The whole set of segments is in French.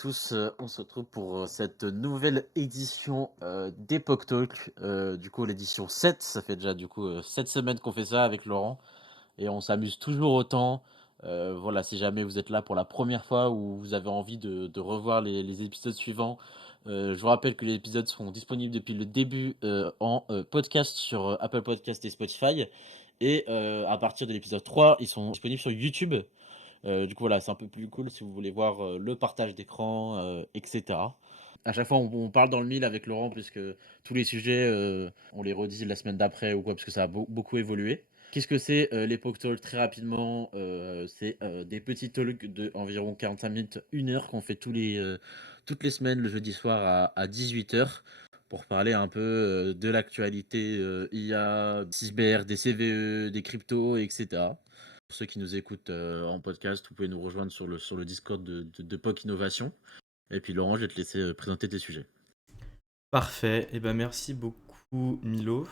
tous, on se retrouve pour cette nouvelle édition d'Epoch Talk, du coup l'édition 7, ça fait déjà 7 semaines qu'on fait ça avec Laurent et on s'amuse toujours autant. Voilà, si jamais vous êtes là pour la première fois ou vous avez envie de revoir les épisodes suivants, je vous rappelle que les épisodes seront disponibles depuis le début en podcast sur Apple Podcast et Spotify. Et à partir de l'épisode 3, ils sont disponibles sur YouTube. Du coup, voilà, c'est un peu plus cool si vous voulez voir le partage d'écran, et cetera. À chaque fois, on parle dans le mille avec Laurent puisque tous les sujets, on les redit la semaine d'après ou quoi, parce que ça a beaucoup évolué. Qu'est-ce que c'est l'Epoch Talk? Très rapidement, c'est des petits talks d'environ 45 minutes, 1 heure qu'on fait toutes les semaines le jeudi soir à 18 h pour parler un peu de l'actualité IA, cyber, des CVE, des cryptos, etc. Pour ceux qui nous écoutent en podcast, vous pouvez nous rejoindre sur le Discord de POC Innovation. Et puis Laurent, je vais te laisser présenter tes sujets. Parfait, et ben merci beaucoup Milo.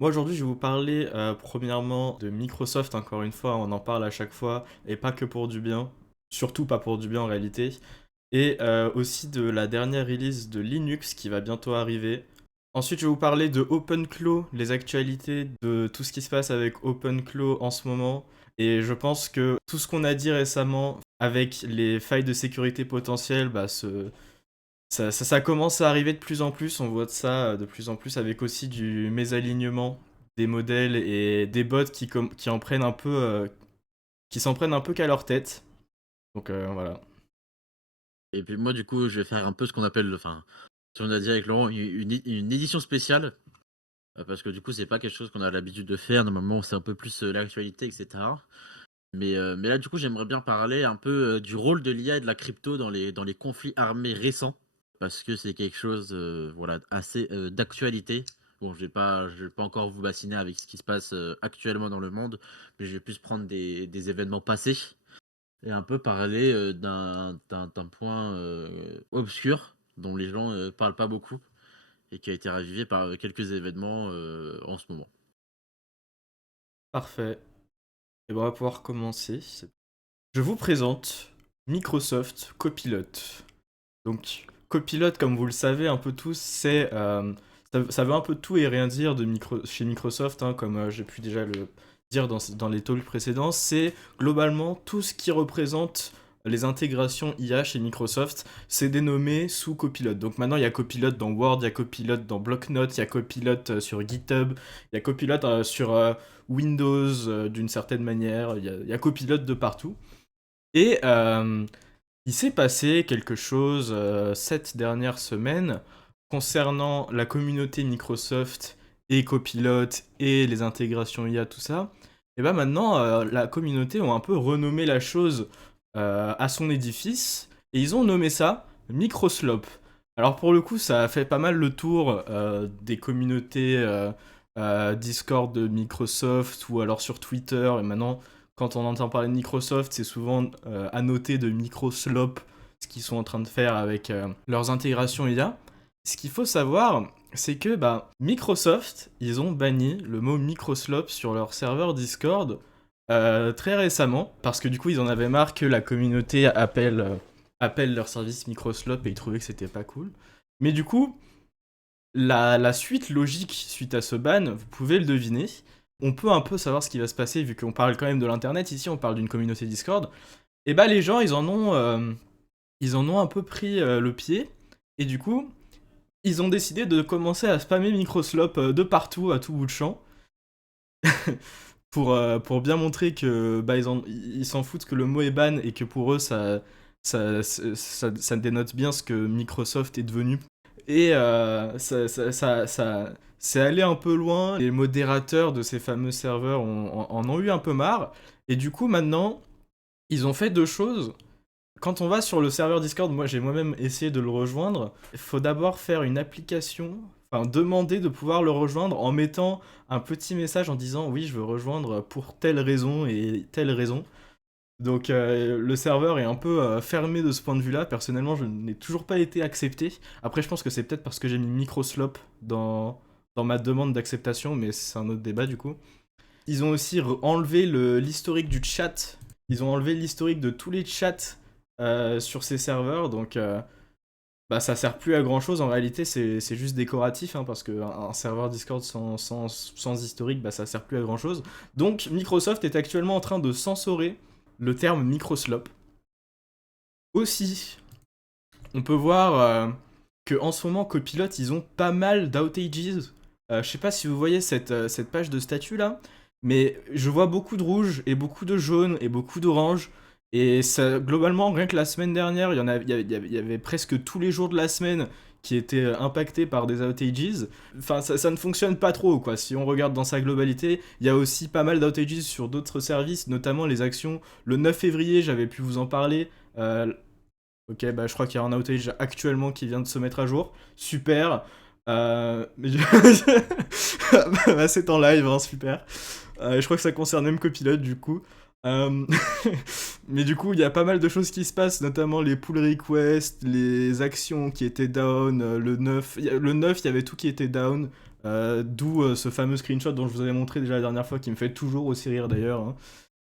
Moi aujourd'hui je vais vous parler premièrement de Microsoft, encore une fois, on en parle à chaque fois, et pas que pour du bien, surtout pas pour du bien en réalité, et aussi de la dernière release de Linux qui va bientôt arriver. Ensuite je vais vous parler de OpenClaw, les actualités de tout ce qui se passe avec OpenClaw en ce moment, et je pense que tout ce qu'on a dit récemment avec les failles de sécurité potentielles, ça commence à arriver de plus en plus, on voit de ça de plus en plus avec aussi du mésalignement des modèles et des bots qui en prennent un peu, qui s'en prennent un peu qu'à leur tête. Donc voilà. Et puis moi, du coup, je vais faire un peu ce qu'on appelle, enfin, ce qu'on a dit avec Laurent, une édition spéciale. Parce que du coup, c'est pas quelque chose qu'on a l'habitude de faire. Normalement, c'est un peu plus l'actualité, etc. Mais là, du coup, j'aimerais bien parler un peu du rôle de l'IA et de la crypto dans les conflits armés récents. Parce que c'est quelque chose voilà, assez d'actualité. Bon, je vais pas encore vous bassiner avec ce qui se passe actuellement dans le monde, mais je vais plus prendre des événements passés et un peu parler d'un point obscur dont les gens parlent pas beaucoup et qui a été ravivé par quelques événements en ce moment. Parfait. Et ben on va pouvoir commencer. Je vous présente Microsoft Copilot. Donc Copilot, comme vous le savez un peu tous, ça veut un peu tout et rien dire chez Microsoft, hein, comme j'ai pu déjà le dire dans les talks précédents. C'est globalement tout ce qui représente les intégrations IA chez Microsoft, c'est dénommé sous Copilot. Donc maintenant, il y a Copilot dans Word, il y a Copilot dans Blocknote, il y a Copilot sur GitHub, il y a Copilot sur Windows d'une certaine manière, il y a Copilot de partout. Et il s'est passé quelque chose cette dernière semaine concernant la communauté Microsoft et Copilot et les intégrations IA, tout ça. Et ben maintenant, la communauté ont un peu renommé la chose à son édifice et ils ont nommé ça Microslope. Alors pour le coup, ça a fait pas mal le tour des communautés Discord de Microsoft ou alors sur Twitter et maintenant quand on entend parler de Microsoft, c'est souvent annoté de Microslop, ce qu'ils sont en train de faire avec leurs intégrations IA. Ce qu'il faut savoir, c'est que Microsoft, ils ont banni le mot Microslop sur leur serveur Discord très récemment, parce que du coup, ils en avaient marre que la communauté appelle leur service Microslop et ils trouvaient que c'était pas cool. Mais du coup, la suite logique suite à ce ban, vous pouvez le deviner. On peut un peu savoir ce qui va se passer vu qu'on parle quand même de l'internet ici, on parle d'une communauté Discord. Et bah les gens ils en ont un peu pris le pied et du coup ils ont décidé de commencer à spammer Microslop de partout à tout bout de champ pour bien montrer que ils s'en foutent que le mot est ban et que pour eux ça dénote bien ce que Microsoft est devenu. Et c'est allé un peu loin. Les modérateurs de ces fameux serveurs en ont eu un peu marre. Et du coup, maintenant, ils ont fait deux choses. Quand on va sur le serveur Discord, moi j'ai moi-même essayé de le rejoindre. Il faut d'abord faire une application, enfin demander de pouvoir le rejoindre en mettant un petit message en disant oui, je veux rejoindre pour telle raison et telle raison. Donc le serveur est un peu fermé de ce point de vue-là. Personnellement, je n'ai toujours pas été accepté. Après, je pense que c'est peut-être parce que j'ai mis Microslop dans ma demande d'acceptation, mais c'est un autre débat du coup. Ils ont aussi enlevé l'historique du chat. Ils ont enlevé l'historique de tous les chats sur ces serveurs, donc bah, ça sert plus à grand chose. En réalité, c'est juste décoratif, hein, parce qu'un serveur Discord sans historique, bah, ça sert plus à grand chose. Donc, Microsoft est actuellement en train de censurer le terme microslop. Aussi, on peut voir que en ce moment, Copilot, ils ont pas mal d'outages. Je sais pas si vous voyez cette page de statut là, mais je vois beaucoup de rouge et beaucoup de jaune et beaucoup d'orange. Et ça, globalement, rien que la semaine dernière, il y avait presque tous les jours de la semaine qui étaient impactés par des outages. Enfin, ça ne fonctionne pas trop, quoi. Si on regarde dans sa globalité, il y a aussi pas mal d'outages sur d'autres services, notamment les actions. Le 9 février, j'avais pu vous en parler. Ok, bah je crois qu'il y a un outage actuellement qui vient de se mettre à jour. Super. Mais bah, c'est en live, hein, super. Je crois que ça concerne même Copilot du coup. Euh, Mais du coup, il y a pas mal de choses qui se passent, notamment les pull requests, les actions qui étaient down, le 9. Le 9, il y avait tout qui était down. D'où ce fameux screenshot dont je vous avais montré déjà la dernière fois, qui me fait toujours aussi rire d'ailleurs, hein.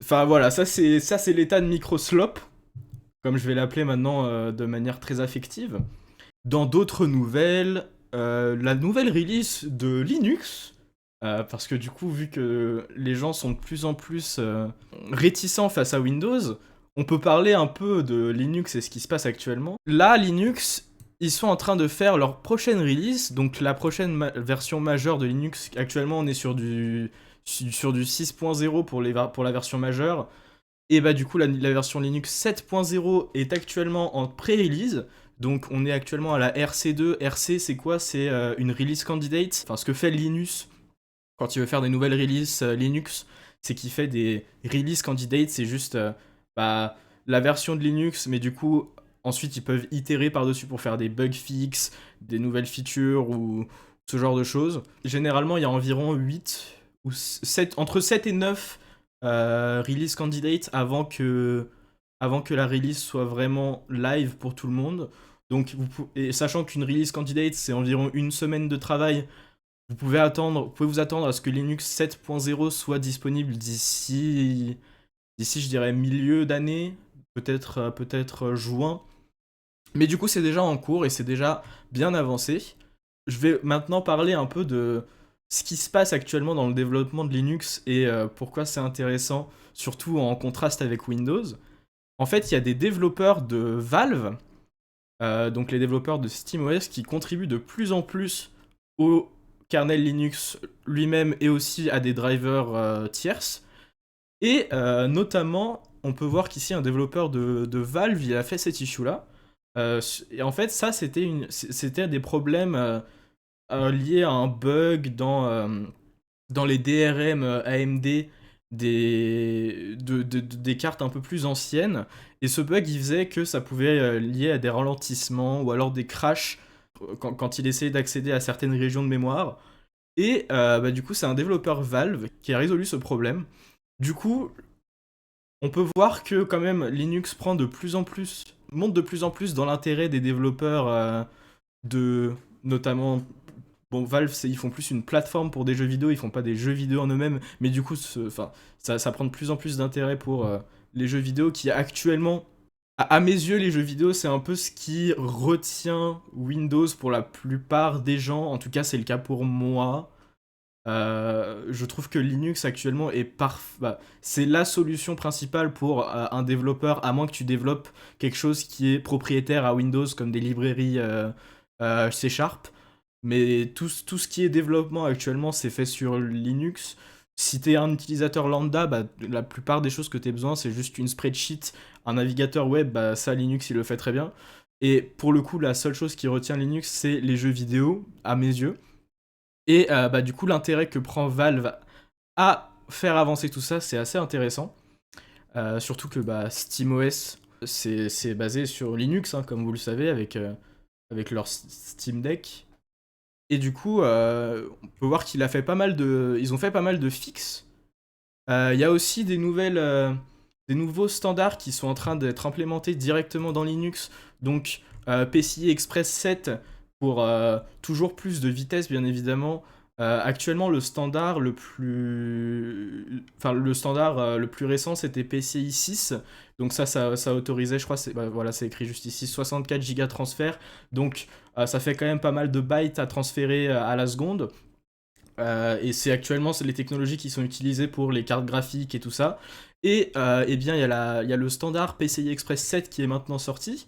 Enfin voilà, ça c'est l'état de Microslop, comme je vais l'appeler maintenant de manière très affective. Dans d'autres nouvelles, la nouvelle release de Linux, parce que du coup, vu que les gens sont de plus en plus réticents face à Windows, on peut parler un peu de Linux et ce qui se passe actuellement. Là, Linux, ils sont en train de faire leur prochaine release, donc la prochaine version majeure de Linux. Actuellement, on est sur du 6.0 pour la version majeure. Et bah du coup la version Linux 7.0 est actuellement en pré-release. Donc on est actuellement à la RC2. RC c'est quoi? C'est une release candidate. Enfin ce que fait Linus quand il veut faire des nouvelles releases Linux, c'est qu'il fait des release candidates. C'est juste bah, la version de Linux, mais du coup ensuite ils peuvent itérer par-dessus pour faire des bug fixes, des nouvelles features ou ce genre de choses. Généralement il y a environ 8 ou 7, entre 7 et 9 release candidate avant que la release soit vraiment live pour tout le monde. Donc, et sachant qu'une release candidate, c'est environ une semaine de travail, vous pouvez vous attendre à ce que Linux 7.0 soit disponible d'ici, je dirais, milieu d'année, peut-être juin. Mais du coup, c'est déjà en cours et c'est déjà bien avancé. Je vais maintenant parler un peu de ce qui se passe actuellement dans le développement de Linux et pourquoi c'est intéressant, surtout en contraste avec Windows. En fait, il y a des développeurs de Valve, donc les développeurs de SteamOS, qui contribuent de plus en plus au kernel Linux lui-même et aussi à des drivers tierces. Et notamment, on peut voir qu'ici, un développeur de Valve, il a fait cet issue-là. Et en fait, ça, c'était des problèmes liés à un bug dans les DRM AMD des cartes un peu plus anciennes. Et ce bug, il faisait que ça pouvait lier à des ralentissements ou alors des crashs quand il essayait d'accéder à certaines régions de mémoire. Et bah, du coup, c'est un développeur Valve qui a résolu ce problème. Du coup, on peut voir que quand même Linux monte de plus en plus dans l'intérêt des développeurs de notamment bon, Valve, ils font plus une plateforme pour des jeux vidéo, ils font pas des jeux vidéo en eux-mêmes, mais du coup, enfin, ça prend de plus en plus d'intérêt pour les jeux vidéo qui actuellement, à mes yeux, les jeux vidéo, c'est un peu ce qui retient Windows pour la plupart des gens. En tout cas, c'est le cas pour moi. Je trouve que Linux actuellement bah, c'est la solution principale pour un développeur, à moins que tu développes quelque chose qui est propriétaire à Windows, comme des librairies C Sharp. Mais tout ce qui est développement actuellement, c'est fait sur Linux. Si tu es un utilisateur lambda, bah, la plupart des choses que tu as besoin, c'est juste une spreadsheet, un navigateur web, bah, ça Linux il le fait très bien. Et pour le coup, la seule chose qui retient Linux, c'est les jeux vidéo, à mes yeux. Et bah, du coup, l'intérêt que prend Valve à faire avancer tout ça, c'est assez intéressant. Surtout que bah, SteamOS, c'est basé sur Linux, hein, comme vous le savez, avec leur Steam Deck. Et du coup, on peut voir ils ont fait pas mal de fixes. Il y a aussi des nouveaux standards qui sont en train d'être implémentés directement dans Linux. Donc, PCI Express 7 pour toujours plus de vitesse, bien évidemment. Actuellement, le standard le plus récent, c'était PCI 6. Donc ça autorisait, je crois, voilà, c'est écrit juste ici, 64 Go transfert. Donc ça fait quand même pas mal de bytes à transférer à la seconde. Et c'est les technologies qui sont utilisées pour les cartes graphiques et tout ça. Et eh bien, il y a le standard PCI Express 7 qui est maintenant sorti.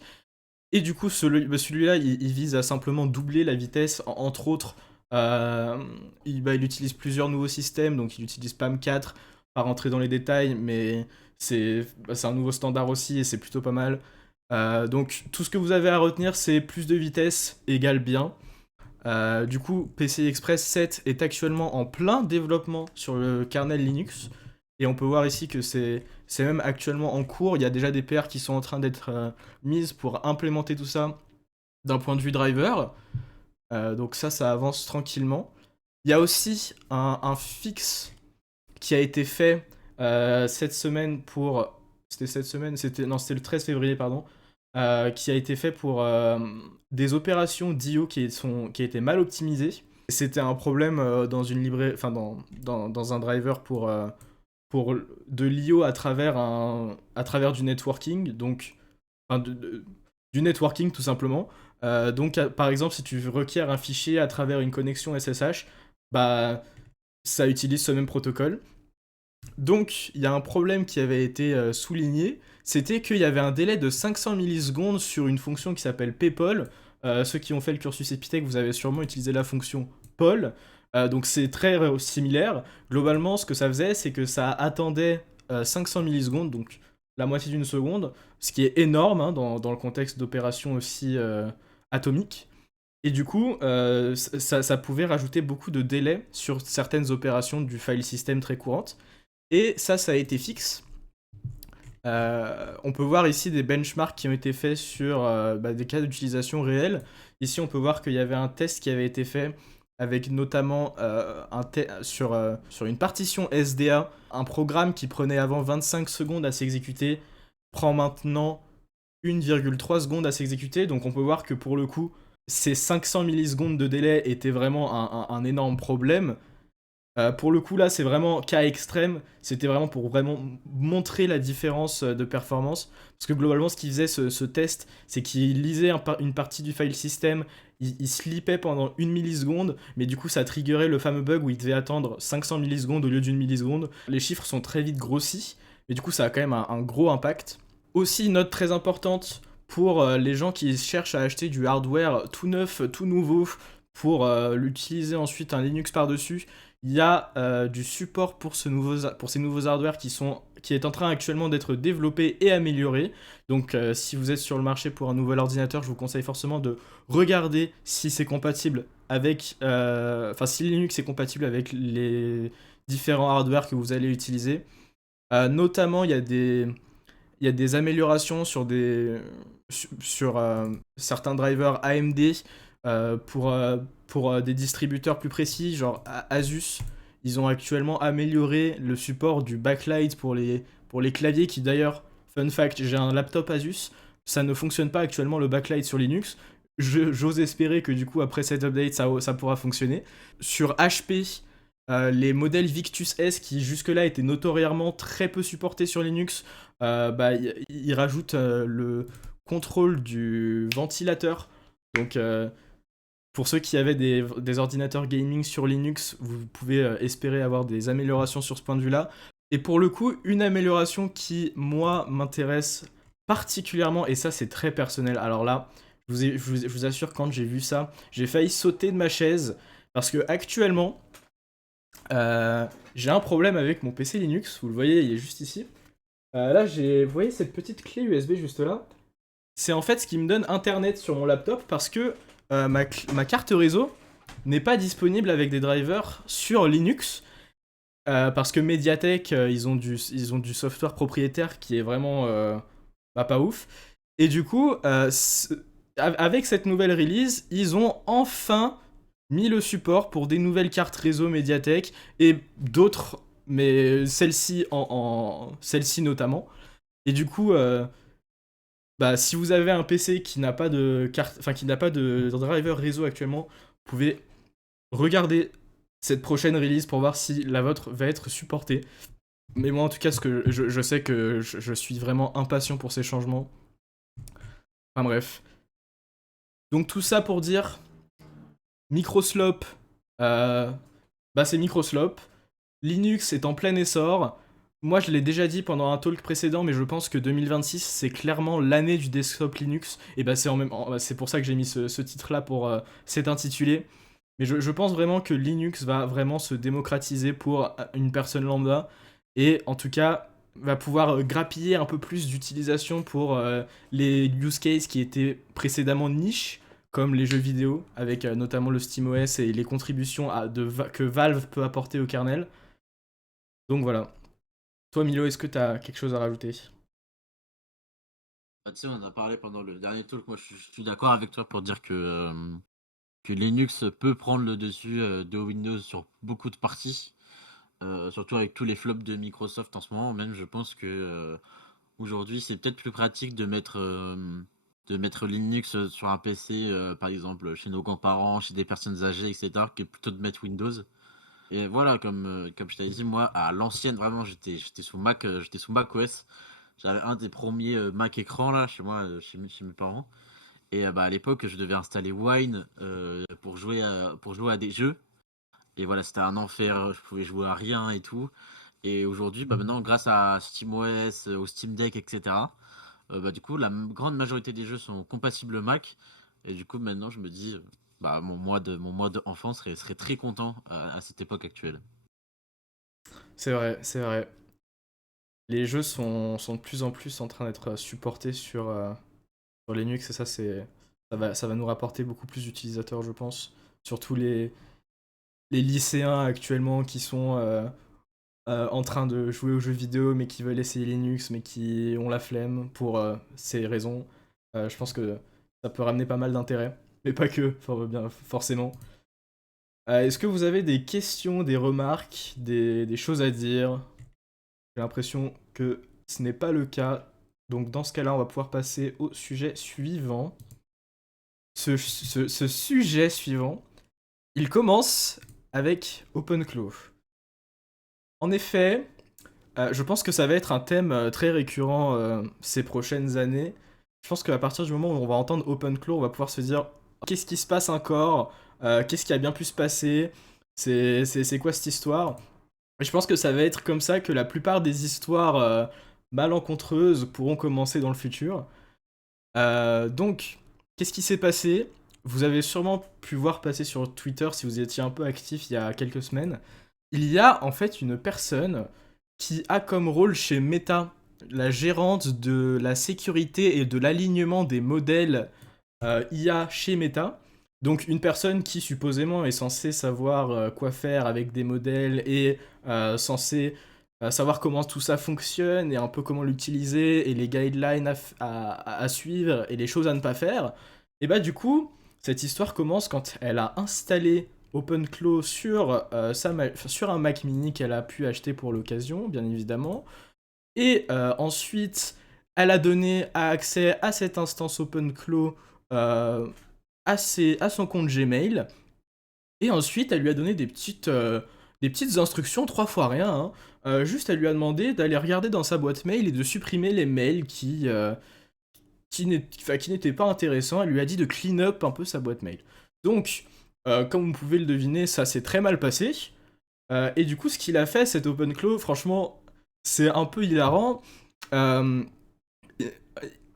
Et du coup, celui-là, il vise à simplement doubler la vitesse, entre autres. Il utilise plusieurs nouveaux systèmes, donc il utilise PAM4, pas rentrer dans les détails, mais c'est un nouveau standard aussi et c'est plutôt pas mal. Donc tout ce que vous avez à retenir, c'est plus de vitesse égale bien. Du coup, PCI Express 7 est actuellement en plein développement sur le kernel Linux. Et on peut voir ici que c'est même actuellement en cours. Il y a déjà des PR qui sont en train d'être mises pour implémenter tout ça d'un point de vue driver. Donc ça avance tranquillement. Il y a aussi un fixe qui a été fait cette semaine pour... C'était cette semaine? Non, c'était le 13 février, pardon. Qui a été fait pour des opérations d'IO qui étaient mal optimisées. C'était un problème dans une librairie, enfin dans un driver pour de l'IO à travers du networking, donc enfin, du networking tout simplement. Donc par exemple, si tu requiers un fichier à travers une connexion SSH, bah ça utilise ce même protocole. Donc, il y a un problème qui avait été souligné, c'était qu'il y avait un délai de 500 millisecondes sur une fonction qui s'appelle ppoll. Ceux qui ont fait le cursus Epitech, vous avez sûrement utilisé la fonction poll. Donc c'est très similaire. Globalement, ce que ça faisait, c'est que ça attendait 500 millisecondes, donc la moitié d'une seconde, ce qui est énorme hein, dans le contexte d'opérations aussi atomiques. Et du coup, ça pouvait rajouter beaucoup de délai sur certaines opérations du file system très courantes. Et ça a été fixe. On peut voir ici des benchmarks qui ont été faits sur des cas d'utilisation réels. Ici, on peut voir qu'il y avait un test qui avait été fait avec notamment sur une partition SDA, un programme qui prenait avant 25 secondes à s'exécuter, prend maintenant 1,3 secondes à s'exécuter. Donc on peut voir que pour le coup, ces 500 millisecondes de délai étaient vraiment un énorme problème. Pour le coup, là, c'est vraiment cas extrême. C'était vraiment pour vraiment montrer la différence de performance. Parce que globalement, ce qu'il faisait, ce test, c'est qu'il lisait une partie du file system, il slippait pendant 1 milliseconde, mais du coup, ça triggerait le fameux bug où il devait attendre 500 millisecondes au lieu d'1 milliseconde. Les chiffres sont très vite grossis, mais du coup, ça a quand même un gros impact. Aussi, note très importante pour les gens qui cherchent à acheter du hardware tout neuf, tout nouveau, pour l'utiliser ensuite un Linux par-dessus. Il y a du support pour ces nouveaux hardware qui est en train actuellement d'être développé et amélioré. Donc si vous êtes sur le marché pour un nouvel ordinateur, je vous conseille forcément de regarder si c'est compatible avec... si Linux est compatible avec les différents hardware que vous allez utiliser. Notamment, il y a des améliorations sur certains drivers AMD pour des distributeurs plus précis, genre Asus. Ils ont actuellement amélioré le support du backlight pour les claviers qui d'ailleurs, fun fact, j'ai un laptop Asus, ça ne fonctionne pas actuellement le backlight sur Linux. J'ose espérer que du coup après cette update ça pourra fonctionner. Sur HP, les modèles Victus S qui jusque-là étaient notorièrement très peu supportés sur Linux, ils rajoutent le contrôle du ventilateur. Donc pour ceux qui avaient des ordinateurs gaming sur Linux, vous pouvez espérer avoir des améliorations sur ce point de vue-là. Et pour le coup, une amélioration qui, moi, m'intéresse particulièrement, et ça c'est très personnel. Alors là, je vous assure, quand j'ai vu ça, j'ai failli sauter de ma chaise, parce que actuellement, j'ai un problème avec mon PC Linux, vous le voyez, il est juste ici. Là, vous voyez cette petite clé USB juste là? C'est en fait ce qui me donne internet sur mon laptop parce que ma carte réseau n'est pas disponible avec des drivers sur Linux. Parce que Mediatek, ils ont du software propriétaire qui est vraiment pas ouf. Et du coup, avec cette nouvelle release, ils ont enfin mis le support pour des nouvelles cartes réseau Mediatek et d'autres, mais celle-ci notamment. Et du coup, si vous avez un PC qui n'a pas de carte, enfin qui n'a pas de driver réseau actuellement, vous pouvez regarder cette prochaine release pour voir si la vôtre va être supportée. Mais moi, en tout cas, ce que je sais que je suis vraiment impatient pour ces changements. Enfin bref. Donc tout ça pour dire, Microslope, c'est Microslope. Linux est en plein essor. Moi, je l'ai déjà dit pendant un talk précédent, mais je pense que 2026, c'est clairement l'année du desktop Linux. Et c'est pour ça que j'ai mis ce titre-là pour cet intitulé. Mais je pense vraiment que Linux va vraiment se démocratiser pour une personne lambda. Et en tout cas, va pouvoir grappiller un peu plus d'utilisation pour les use cases qui étaient précédemment niches, comme les jeux vidéo, avec notamment le SteamOS et les contributions que Valve peut apporter au kernel. Donc voilà. Toi, Milo, est-ce que tu as quelque chose à rajouter? Bah, tu sais, on en a parlé pendant le dernier talk. Moi, je suis d'accord avec toi pour dire que Linux peut prendre le dessus de Windows sur beaucoup de parties. Surtout avec tous les flops de Microsoft en ce moment. Même, je pense que aujourd'hui, c'est peut-être plus pratique de mettre Linux sur un PC, par exemple, chez nos grands-parents, chez des personnes âgées, etc., que plutôt de mettre Windows. Et voilà, comme je t'avais dit, moi, à l'ancienne, vraiment, j'étais sous j'étais sous Mac OS. J'avais un des premiers Mac écran là, chez moi, chez mes parents. Et à l'époque, je devais installer Wine pour jouer à des jeux. Et voilà, c'était un enfer, je pouvais jouer à rien et tout. Et aujourd'hui, maintenant, grâce à SteamOS, au Steam Deck, etc., du coup, grande majorité des jeux sont compatibles Mac. Et du coup, maintenant, je me dis, mon moi de enfant serait très content à cette époque actuelle. C'est vrai, c'est vrai. Les jeux sont de plus en plus en train d'être supportés sur Linux et ça va nous rapporter beaucoup plus d'utilisateurs, je pense. Surtout les lycéens actuellement qui sont en train de jouer aux jeux vidéo mais qui veulent essayer Linux mais qui ont la flemme pour ces raisons. Je pense que ça peut ramener pas mal d'intérêt. Mais pas que, bien, forcément. Est-ce que vous avez des questions, des remarques, des choses à dire? J'ai l'impression que ce n'est pas le cas. Donc dans ce cas-là, on va pouvoir passer au sujet suivant. Ce sujet suivant, il commence avec OpenClaw. En effet, je pense que ça va être un thème très récurrent ces prochaines années. Je pense qu'à partir du moment où on va entendre OpenClaw, on va pouvoir se dire qu'est-ce qui se passe encore. Qu'est-ce qui a bien pu se passer, c'est quoi cette histoire. Et je pense que ça va être comme ça que la plupart des histoires malencontreuses pourront commencer dans le futur. Donc, qu'est-ce qui s'est passé? Vous avez sûrement pu voir passer sur Twitter si vous étiez un peu actif il y a quelques semaines. Il y a en fait une personne qui a comme rôle chez Meta la gérante de la sécurité et de l'alignement des modèles IA chez Meta. Donc une personne qui supposément est censée savoir quoi faire avec des modèles et censée savoir comment tout ça fonctionne et un peu comment l'utiliser et les guidelines à suivre et les choses à ne pas faire. Et bah du coup, cette histoire commence quand elle a installé OpenClaw sur un Mac mini qu'elle a pu acheter pour l'occasion, bien évidemment. Et ensuite, elle a donné accès à cette instance OpenClaw euh, à son compte Gmail. Et ensuite, elle lui a donné des petites instructions, trois fois rien, hein. Juste, elle lui a demandé d'aller regarder dans sa boîte mail et de supprimer les mails qui n'étaient pas intéressants. Elle lui a dit de clean up un peu sa boîte mail. Donc, comme vous pouvez le deviner, ça s'est très mal passé. Et du coup, ce qu'il a fait, cet OpenClaw, franchement, c'est un peu hilarant. Euh,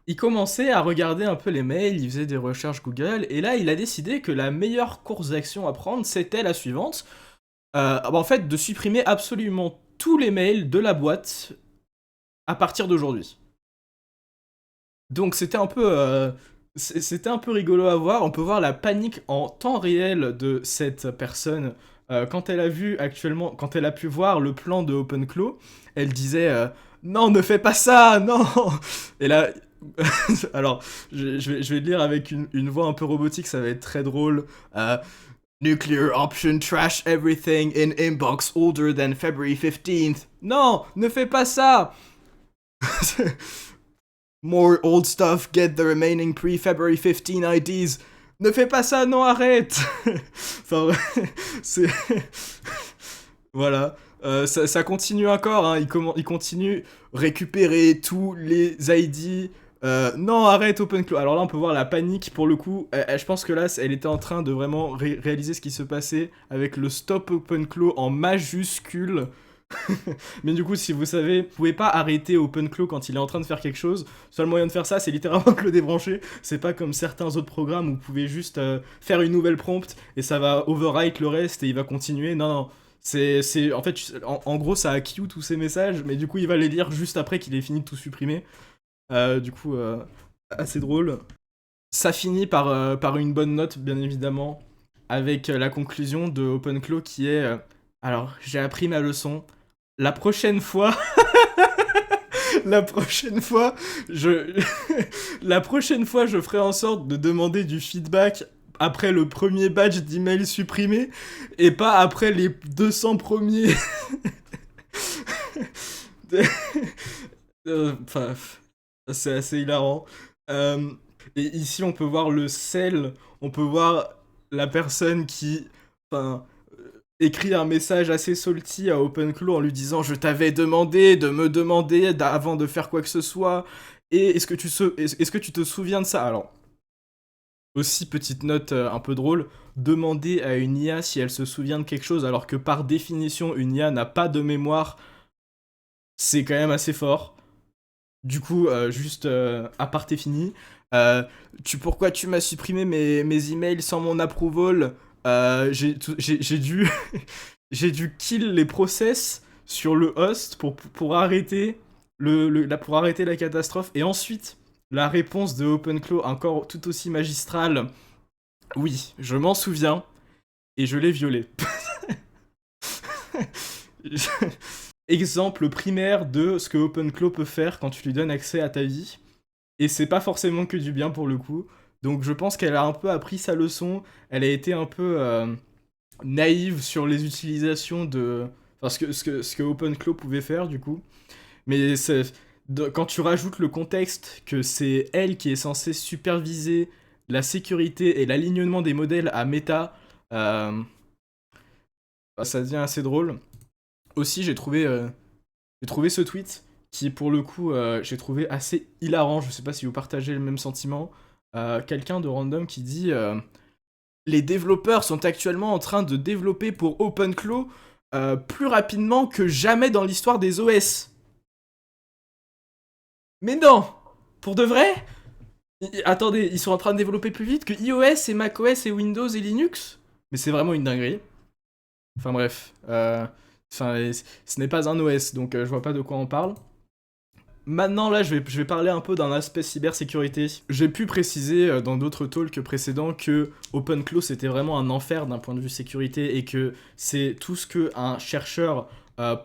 il commençait à regarder un peu les mails, il faisait des recherches Google, et là, il a décidé que la meilleure course d'action à prendre, c'était la suivante. En fait, de supprimer absolument tous les mails de la boîte à partir d'aujourd'hui. Donc c'était un peu rigolo à voir. On peut voir la panique en temps réel de cette personne quand elle a vu actuellement, quand elle a pu voir le plan de OpenClaw. Elle disait non, ne fais pas ça, non. Et là, alors je vais le lire avec une voix un peu robotique, ça va être très drôle. Nuclear option trash everything in inbox older than February 15th. Non, ne fais pas ça. More old stuff, get the remaining pre-February 15 IDs. Ne fais pas ça, non, arrête. Enfin, c'est... Voilà. Ça continue encore, hein. Il continue récupérer tous les ID. Non, arrête OpenClaw. Alors là, on peut voir la panique pour le coup. Je pense que là, elle était en train de vraiment réaliser ce qui se passait avec le stop OpenClaw en majuscule. Mais du coup, si vous savez, vous pouvez pas arrêter OpenClaw quand il est en train de faire quelque chose. Le seul moyen de faire ça, c'est littéralement de le débrancher. C'est pas comme certains autres programmes où vous pouvez juste faire une nouvelle prompt et ça va overwrite le reste et il va continuer. Non, non. En fait, en gros, ça a queue tous ces messages, mais du coup, il va les lire juste après qu'il ait fini de tout supprimer. Du coup, assez drôle. Ça finit par une bonne note, bien évidemment, avec la conclusion de OpenClaw qui est alors, j'ai appris ma leçon. La prochaine fois, la prochaine fois, la prochaine fois, je ferai en sorte de demander du feedback après le premier batch d'emails supprimés et pas après les 200 premiers. Enfin, c'est assez hilarant. Euh, et ici, on peut voir le sel, on peut voir la personne qui, enfin, écrit un message assez salty à OpenClaw en lui disant je t'avais demandé de me demander avant de faire quoi que ce soit. Et est-ce que tu te souviens de ça? Alors, aussi petite note un peu drôle, demander à une IA si elle se souvient de quelque chose alors que par définition une IA n'a pas de mémoire, c'est quand même assez fort. Du coup, juste aparté fini. Euh, Pourquoi tu m'as supprimé mes emails sans mon approval? J'ai dû j'ai dû kill les process sur le host pour arrêter pour arrêter la catastrophe. Et ensuite, la réponse de OpenClaw, encore tout aussi magistrale. Oui, je m'en souviens et je l'ai violé. Exemple primaire de ce que OpenClaw peut faire quand tu lui donnes accès à ta vie. Et c'est pas forcément que du bien pour le coup. Donc je pense qu'elle a un peu appris sa leçon. Elle a été un peu naïve sur les utilisations de. Enfin, ce que OpenClaw pouvait faire du coup. Mais quand tu rajoutes le contexte que c'est elle qui est censée superviser la sécurité et l'alignement des modèles à Meta, bah, ça devient assez drôle. Aussi, j'ai trouvé ce tweet qui, pour le coup, j'ai trouvé assez hilarant. Je sais pas si vous partagez le même sentiment. Quelqu'un de random qui dit les développeurs sont actuellement en train de développer pour OpenClaw plus rapidement que jamais dans l'histoire des OS. Mais non! Pour de vrai? Attendez, ils sont en train de développer plus vite que iOS et macOS et Windows et Linux? Mais c'est vraiment une dinguerie. Enfin bref. Ce n'est pas un OS, donc je vois pas de quoi on parle. Maintenant, là, je vais parler un peu d'un aspect cybersécurité. J'ai pu préciser dans d'autres talks précédents que OpenClaw c'était vraiment un enfer d'un point de vue sécurité et que c'est tout ce qu'un chercheur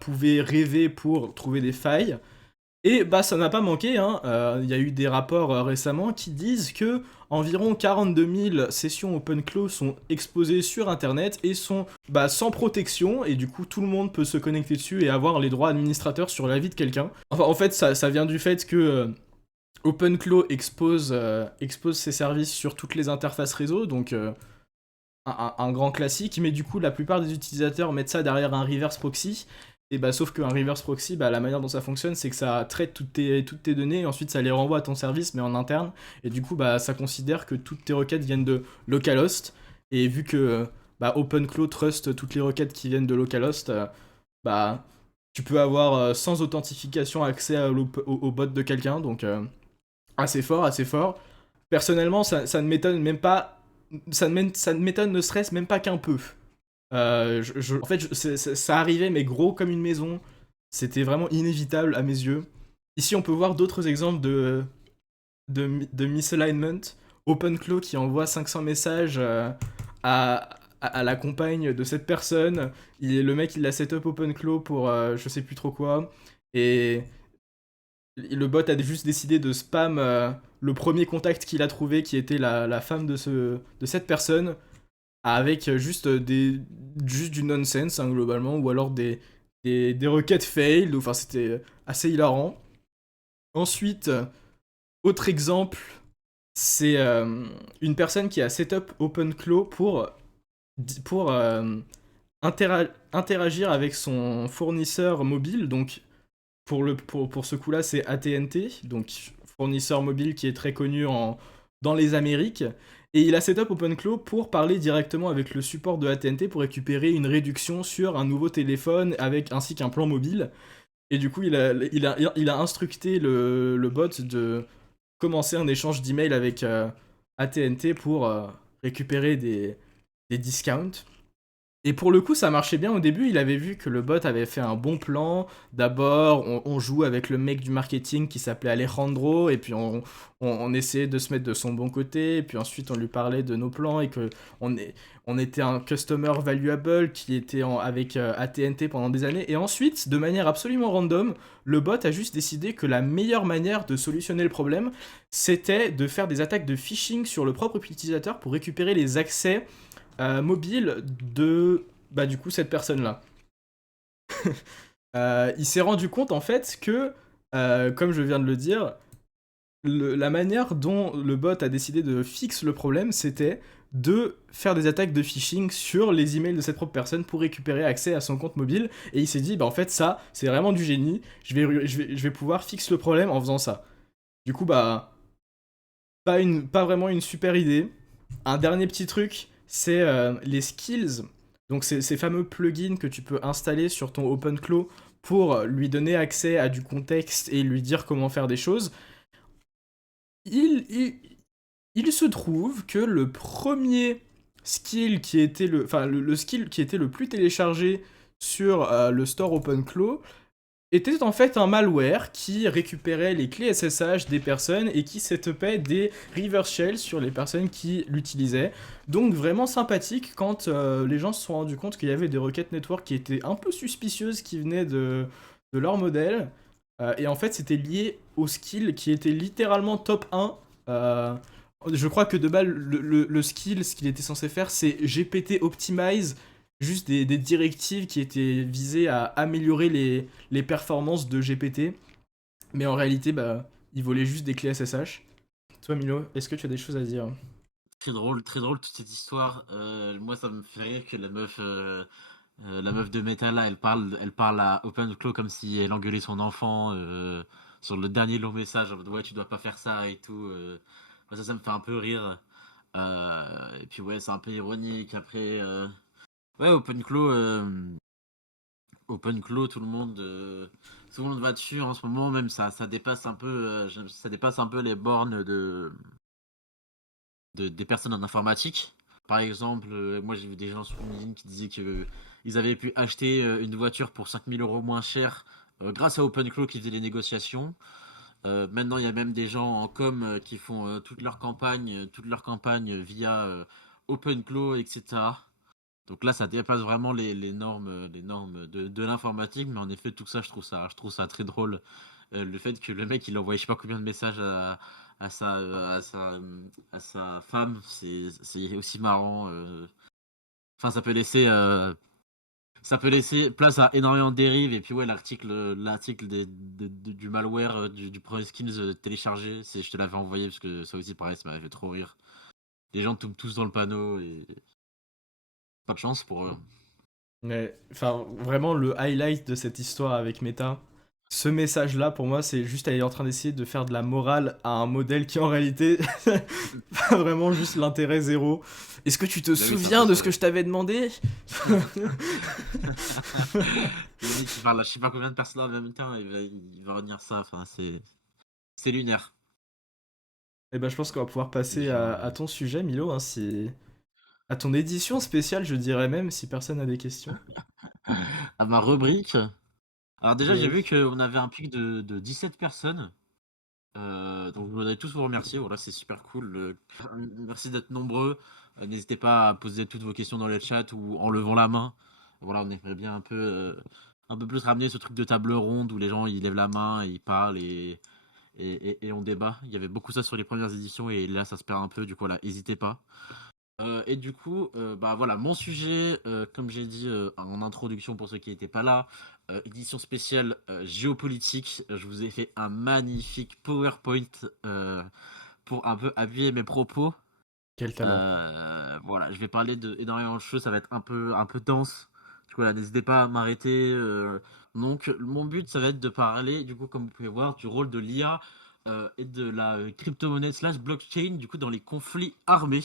pouvait rêver pour trouver des failles. Et bah ça n'a pas manqué, hein. Il y a eu des rapports récemment qui disent que environ 42 000 sessions OpenClaw sont exposées sur Internet et sont sans protection, et du coup tout le monde peut se connecter dessus et avoir les droits administrateurs sur la vie de quelqu'un. Enfin en fait ça vient du fait que OpenClaw expose ses services sur toutes les interfaces réseau, donc un grand classique, mais du coup la plupart des utilisateurs mettent ça derrière un reverse proxy. Et bah sauf qu'un reverse proxy, la manière dont ça fonctionne, c'est que ça traite toutes tes données et ensuite ça les renvoie à ton service mais en interne. Et du coup ça considère que toutes tes requêtes viennent de localhost. Et vu que OpenClaw trust toutes les requêtes qui viennent de localhost, tu peux avoir sans authentification accès au bot de quelqu'un. Donc assez fort, assez fort. Personnellement, ça ne m'étonne même pas. Ça ne m'étonne ne serait-ce même pas qu'un peu. En fait, ça arrivait, mais gros comme une maison. C'était vraiment inévitable à mes yeux. Ici, on peut voir d'autres exemples de misalignment. OpenClaw qui envoie 500 messages à la compagne de cette personne. Le mec, il a setup OpenClaw pour je sais plus trop quoi. Et le bot a juste décidé de spam le premier contact qu'il a trouvé, qui était la femme de cette personne, avec juste du nonsense hein, globalement, ou alors des requêtes failed. Enfin, c'était assez hilarant. Ensuite, autre exemple C'est une personne qui a setup OpenClaw pour interagir avec son fournisseur mobile. Donc, pour ce coup-là, c'est AT&T, donc fournisseur mobile qui est très connu dans les Amériques. Et il a setup OpenClaw pour parler directement avec le support de AT&T pour récupérer une réduction sur un nouveau téléphone ainsi qu'un plan mobile. Et du coup, il a instructé le bot de commencer un échange d'emails avec AT&T pour récupérer des discounts. Et pour le coup, ça marchait bien au début. Il avait vu que le bot avait fait un bon plan. D'abord, on joue avec le mec du marketing qui s'appelait Alejandro, et puis on essayait de se mettre de son bon côté. Et puis ensuite, on lui parlait de nos plans et que on était un customer valuable qui était avec AT&T pendant des années. Et ensuite, de manière absolument random, le bot a juste décidé que la meilleure manière de solutionner le problème, c'était de faire des attaques de phishing sur le propre utilisateur pour récupérer les accès mobile de du coup cette personne-là. Il s'est rendu compte en fait que, comme je viens de le dire, la manière dont le bot a décidé de fixer le problème, c'était de faire des attaques de phishing sur les emails de cette propre personne pour récupérer accès à son compte mobile. Et il s'est dit, bah en fait ça, c'est vraiment du génie, je vais pouvoir fixer le problème en faisant ça. Du coup, pas vraiment une super idée. Un dernier petit truc, c'est les skills. Donc ces fameux plugins que tu peux installer sur ton OpenClaw pour lui donner accès à du contexte et lui dire comment faire des choses. Il, il, il se trouve que le premier skill qui était le skill qui était le plus téléchargé sur le store OpenClaw était en fait un malware qui récupérait les clés SSH des personnes et qui setupait des reverse shells sur les personnes qui l'utilisaient. Donc vraiment sympathique quand les gens se sont rendus compte qu'il y avait des requêtes network qui étaient un peu suspicieuses qui venaient de leur modèle. Et en fait c'était lié au skill qui était littéralement top 1. Je crois que de base le skill, ce qu'il était censé faire, c'est GPT Optimize, juste des directives qui étaient visées à améliorer les performances de GPT. Mais en réalité, il volait juste des clés SSH. Toi, Milo, est-ce que tu as des choses à dire? Très drôle toute cette histoire. Moi, ça me fait rire que la meuf de Meta là, elle parle à OpenClaw comme si elle engueulait son enfant sur le dernier long message. En mode, ouais, tu dois pas faire ça et tout. Moi, ça me fait un peu rire. Et puis ouais, c'est un peu ironique. Après, ouais, OpenClaw, tout le monde va dessus en ce moment. Même ça dépasse un peu, ça dépasse un peu les bornes des personnes en informatique. Par exemple, moi j'ai vu des gens sur LinkedIn qui disaient que ils avaient pu acheter une voiture pour 5 000 € moins cher grâce à OpenClaw qui faisait les négociations. Maintenant, il y a même des gens en com qui font toute leur campagne via OpenClaw, etc. Donc là, ça dépasse vraiment les normes de l'informatique, mais en effet, tout ça, je trouve ça très drôle. Le fait que le mec, il envoie je sais pas combien de messages à sa, à sa femme, c'est aussi marrant. Enfin, ça peut laisser place à énormément de dérives. Et puis ouais, l'article du malware, du premier skills téléchargé, je te l'avais envoyé parce que ça aussi, pareil, ça m'avait fait trop rire. Les gens tombent tous dans le panneau et pas de chance pour eux. Mais, enfin, vraiment, le highlight de cette histoire avec Meta, ce message-là, pour moi, c'est juste elle est en train d'essayer de faire de la morale à un modèle qui, en réalité, a vraiment juste l'intérêt zéro. Est-ce que tu te Bah oui, c'est un peu souviens de ça. ce que je t'avais demandé? Le mec qui parle à je sais pas combien de personnes en même temps, il va retenir ça. Enfin, c'est lunaire. Eh ben, je pense qu'on va pouvoir passer Genre, à ton sujet, Milo, hein, à ton édition spéciale, je dirais même, si personne n'a des questions. à ma rubrique. Alors déjà, j'ai vu Yes. qu'on avait un pic de 17 personnes. Donc je voudrais tous vous remercier. Voilà, c'est super cool. Merci d'être nombreux. N'hésitez pas à poser toutes vos questions dans le chat ou en levant la main. Voilà, on aimerait bien un peu plus ramener ce truc de table ronde où les gens ils lèvent la main, et ils parlent et on débat. Il y avait beaucoup ça sur les premières éditions et là ça se perd un peu. Du coup, voilà, n'hésitez pas. Et du coup, bah voilà, mon sujet, comme j'ai dit en introduction pour ceux qui n'étaient pas là, édition spéciale géopolitique. Je vous ai fait un magnifique PowerPoint pour un peu appuyer mes propos, Quel talent. voilà, je vais parler de énormément de choses, ça va être un peu dense. Du coup, voilà, n'hésitez pas à m'arrêter, donc mon but, ça va être de parler, du coup, comme vous pouvez voir, du rôle de l'IA, et de la, crypto-monnaie slash blockchain, du coup, dans les conflits armés.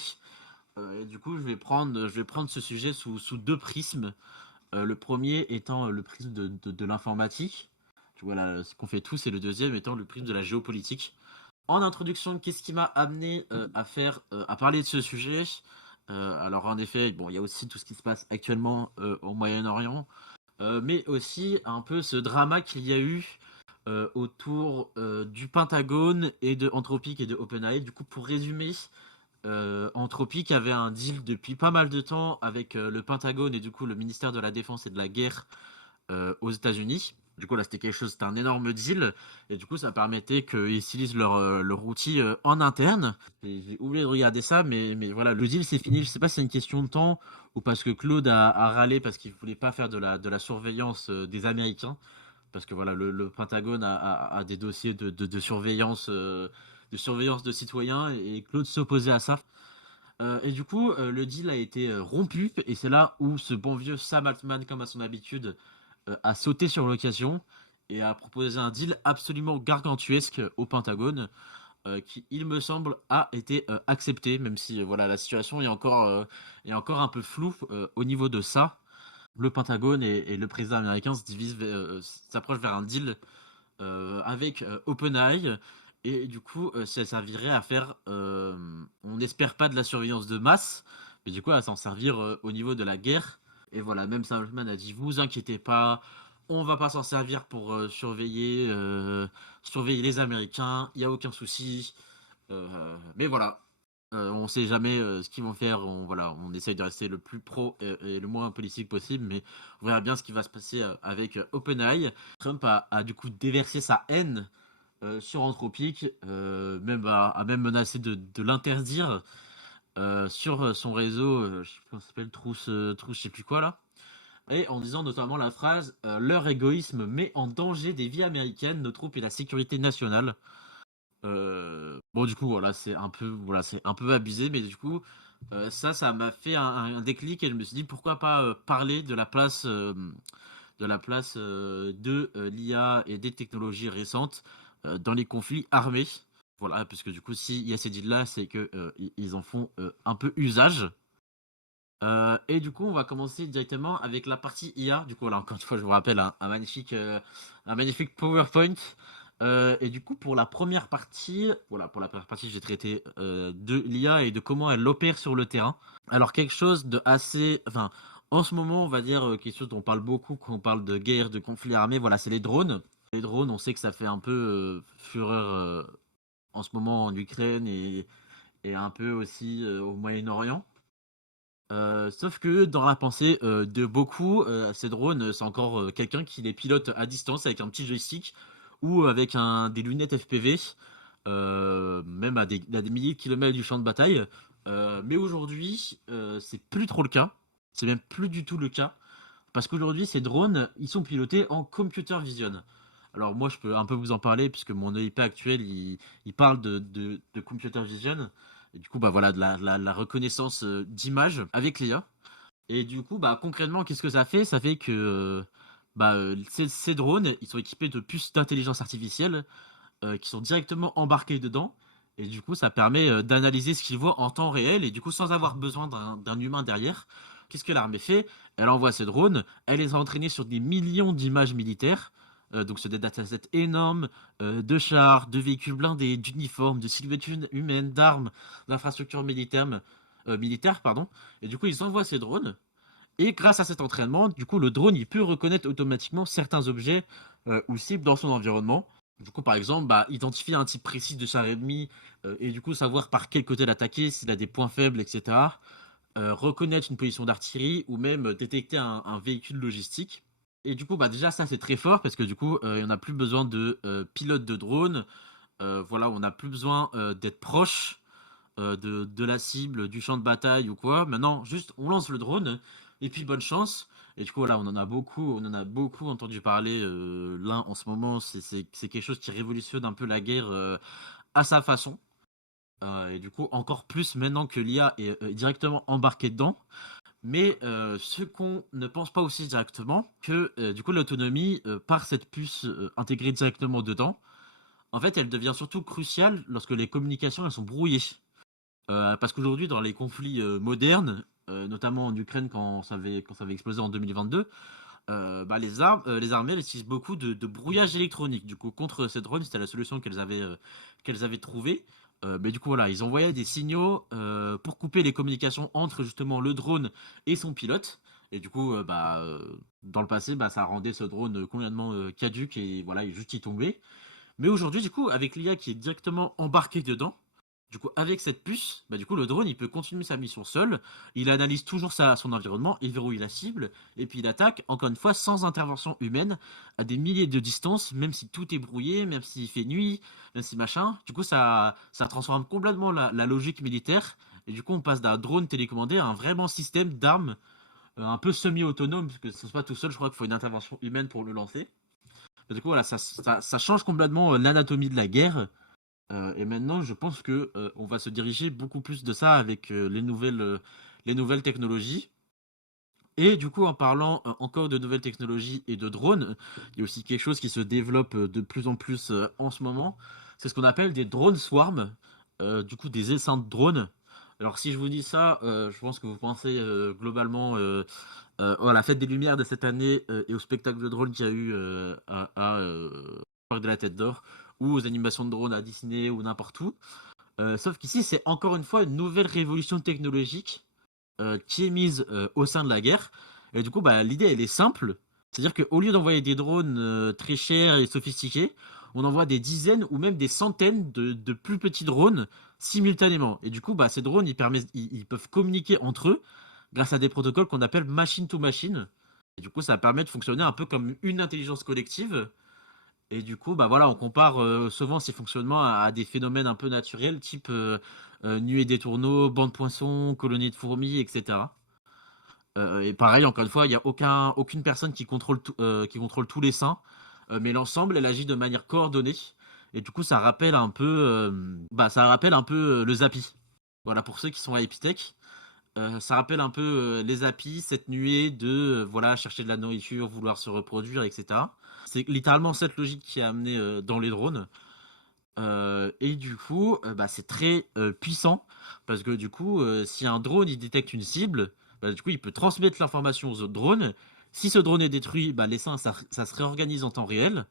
Et du coup, je vais prendre ce sujet sous 2 prismes. Le premier étant, le prisme de l'informatique. Tu vois, là, ce qu'on fait tous, et le deuxième étant le prisme de la géopolitique. En introduction, qu'est-ce qui m'a amené, à parler de ce sujet? Alors en effet, bon, il y a aussi tout ce qui se passe actuellement, au Moyen-Orient, mais aussi un peu ce drama qu'il y a eu, autour, du Pentagone et de Anthropic et de OpenAI. Du coup, pour résumer, Anthropic avait un deal depuis pas mal de temps avec, le Pentagone et du coup le ministère de la Défense et de la Guerre, aux États-Unis. Du coup, là, c'était quelque chose, c'était un énorme deal. Et du coup, ça permettait qu'ils utilisent leur outil, en interne. Et j'ai oublié de regarder ça, mais voilà, le deal, c'est fini. Je sais pas si c'est une question de temps ou parce que Claude a râlé parce qu'il voulait pas faire de la surveillance, des Américains. Parce que voilà, le Pentagone a des dossiers de surveillance de citoyens, et Claude s'opposait à ça. Et du coup, le deal a été, rompu, et c'est là où ce bon vieux Sam Altman, comme à son habitude, a sauté sur l'occasion et a proposé un deal absolument gargantuesque au Pentagone, qui, il me semble, a été, accepté, même si, voilà, la situation est encore un peu floue, au niveau de ça. Le Pentagone et le président américain s'approchent vers un deal, avec, OpenAI, et du coup, ça servirait à faire, on n'espère pas de la surveillance de masse, mais du coup à s'en servir, au niveau de la guerre. Et voilà, même Sam Altman a dit: «Vous inquiétez pas, on va pas s'en servir pour, surveiller les Américains, il y a aucun souci». Mais voilà, on sait jamais, ce qu'ils vont faire. On essaye de rester le plus pro et le moins politique possible, mais on verra bien ce qui va se passer, avec, OpenAI. Trump a du coup déversé sa haine, sur Anthropic, a même menacé de l'interdire, sur, son réseau, je sais plus comment ça s'appelle, Trousse je sais plus quoi là, et en disant notamment la phrase, «Leur égoïsme met en danger des vies américaines, nos troupes et la sécurité nationale». Bon, du coup, voilà, c'est un peu abusé, mais du coup, ça m'a fait un déclic, et je me suis dit: «Pourquoi pas, parler de la place, de l'IA et des technologies récentes, dans les conflits armés». Voilà, parce que du coup, s'il y a ces deals-là, c'est que, ils en font, un peu usage. Et du coup, on va commencer directement avec la partie IA. Du coup, voilà, encore une fois, je vous rappelle un magnifique PowerPoint. Et du coup, pour la première partie, je vais traiter, de l'IA et de comment elle opère sur le terrain. Alors quelque chose de assez, enfin, en ce moment, on va dire, quelque chose dont on parle beaucoup quand on parle de guerre, de conflits armés, voilà, c'est les drones. Les drones, on sait que ça fait un peu, fureur, en ce moment en Ukraine, et un peu aussi, au Moyen-Orient. Sauf que dans la pensée, de beaucoup, ces drones, c'est encore, quelqu'un qui les pilote à distance avec un petit joystick ou avec des lunettes FPV, même à des milliers de kilomètres du champ de bataille. Mais aujourd'hui, c'est plus trop le cas. C'est même plus du tout le cas. Parce qu'aujourd'hui, ces drones, ils sont pilotés en computer vision. Alors moi, je peux un peu vous en parler puisque mon EIP actuel, il parle de computer vision. Et du coup, bah voilà, de la reconnaissance, d'images avec l'IA. Et du coup, bah concrètement, qu'est-ce que ça fait? Ça fait que, ces drones, ils sont équipés de puces d'intelligence artificielle, qui sont directement embarquées dedans. Et du coup, ça permet, d'analyser ce qu'ils voient en temps réel, et du coup, sans avoir besoin d'un humain derrière. Qu'est-ce que l'armée fait? Elle envoie ses drones, elle les a entraînés sur des millions d'images militaires, donc sur des datasets énormes, de chars, de véhicules blindés, d'uniformes, de silhouettes humaines, d'armes, d'infrastructures militaires, pardon. Et du coup, ils envoient ces drones, et grâce à cet entraînement, du coup, le drone, il peut reconnaître automatiquement certains objets, ou cibles dans son environnement. Du coup, par exemple, bah, identifier un type précis de char ennemi, et du coup savoir par quel côté l'attaquer, s'il a des points faibles, etc. Reconnaître une position d'artillerie, ou même, détecter un véhicule logistique. Et du coup, bah, déjà ça c'est très fort parce que du coup, on n'a plus besoin de, pilote de drone. Voilà, on n'a plus besoin, d'être proche, de la cible, du champ de bataille ou quoi. Maintenant, juste on lance le drone, et puis bonne chance. Et du coup, voilà, on en a beaucoup entendu parler, là en ce moment. C'est quelque chose qui révolutionne un peu la guerre, à sa façon. et du coup encore plus maintenant que l'IA est, directement embarquée dedans. Mais, ce qu'on ne pense pas aussi directement que, du coup l'autonomie, par cette puce, intégrée directement dedans, en fait, elle devient surtout cruciale lorsque les communications, elles sont brouillées. Parce qu'aujourd'hui dans les conflits, modernes, notamment en Ukraine quand ça avait explosé en 2022, bah, les armées, elles utilisent beaucoup de brouillage électronique. Du coup, contre ces drones, c'était la solution qu'elles avaient trouvée. Mais du coup, voilà, ils envoyaient des signaux, pour couper les communications entre justement le drone et son pilote. Et du coup, dans le passé, bah, ça rendait ce drone, complètement, caduc et voilà, il tombait. Mais aujourd'hui, du coup, avec l'IA qui est directement embarquée dedans, du coup, avec cette puce, bah, du coup, le drone, il peut continuer sa mission seul. Il analyse toujours son environnement, il verrouille la cible, et puis il attaque, encore une fois, sans intervention humaine, à des milliers de distances, même si tout est brouillé, même s'il fait nuit, même si machin. Du coup, ça transforme complètement la logique militaire. Et du coup, on passe d'un drone télécommandé à un vraiment système d'armes, un peu semi-autonome, parce que ce soit pas tout seul, je crois qu'il faut une intervention humaine pour le lancer. Et du coup, voilà, ça change complètement l'anatomie de la guerre. Et maintenant, je pense que on va se diriger beaucoup plus de ça avec les nouvelles technologies. Et du coup, en parlant encore de nouvelles technologies et de drones, il y a aussi quelque chose qui se développe de plus en plus en ce moment. C'est ce qu'on appelle des drones swarm, du coup des essaims de drones. Alors si je vous dis ça, je pense que vous pensez globalement à la fête des Lumières de cette année et au spectacle de drones qu'il y a eu au Parc de la Tête d'Or ou aux animations de drones à Disney ou n'importe où. Sauf qu'ici, c'est encore une fois une nouvelle révolution technologique qui est mise au sein de la guerre. Et du coup, bah, l'idée, elle est simple. C'est-à-dire qu'au lieu d'envoyer des drones très chers et sophistiqués, on envoie des dizaines ou même des centaines de plus petits drones simultanément. Et du coup, bah, ces drones, ils peuvent communiquer entre eux grâce à des protocoles qu'on appelle machine to machine. Et du coup, ça permet de fonctionner un peu comme une intelligence collective. Et du coup, bah voilà, on compare souvent ces fonctionnements à des phénomènes un peu naturels, type nuée des tourneaux, bancs de poissons, colonies de fourmis, etc. Et pareil, encore une fois, il n'y a aucune personne qui contrôle tous les seins, mais l'ensemble, elle agit de manière coordonnée. Et du coup, ça rappelle un peu le Zapi. Voilà, pour ceux qui sont à Epitech, ça rappelle un peu les Apis, cette nuée de voilà, chercher de la nourriture, vouloir se reproduire, etc. C'est littéralement cette logique qui a amené dans les drones. Et du coup, bah, c'est très puissant parce que du coup, si un drone il détecte une cible, bah, du coup, il peut transmettre l'information aux autres drones. Si ce drone est détruit, bah, l'essaim ça se réorganise en temps réel.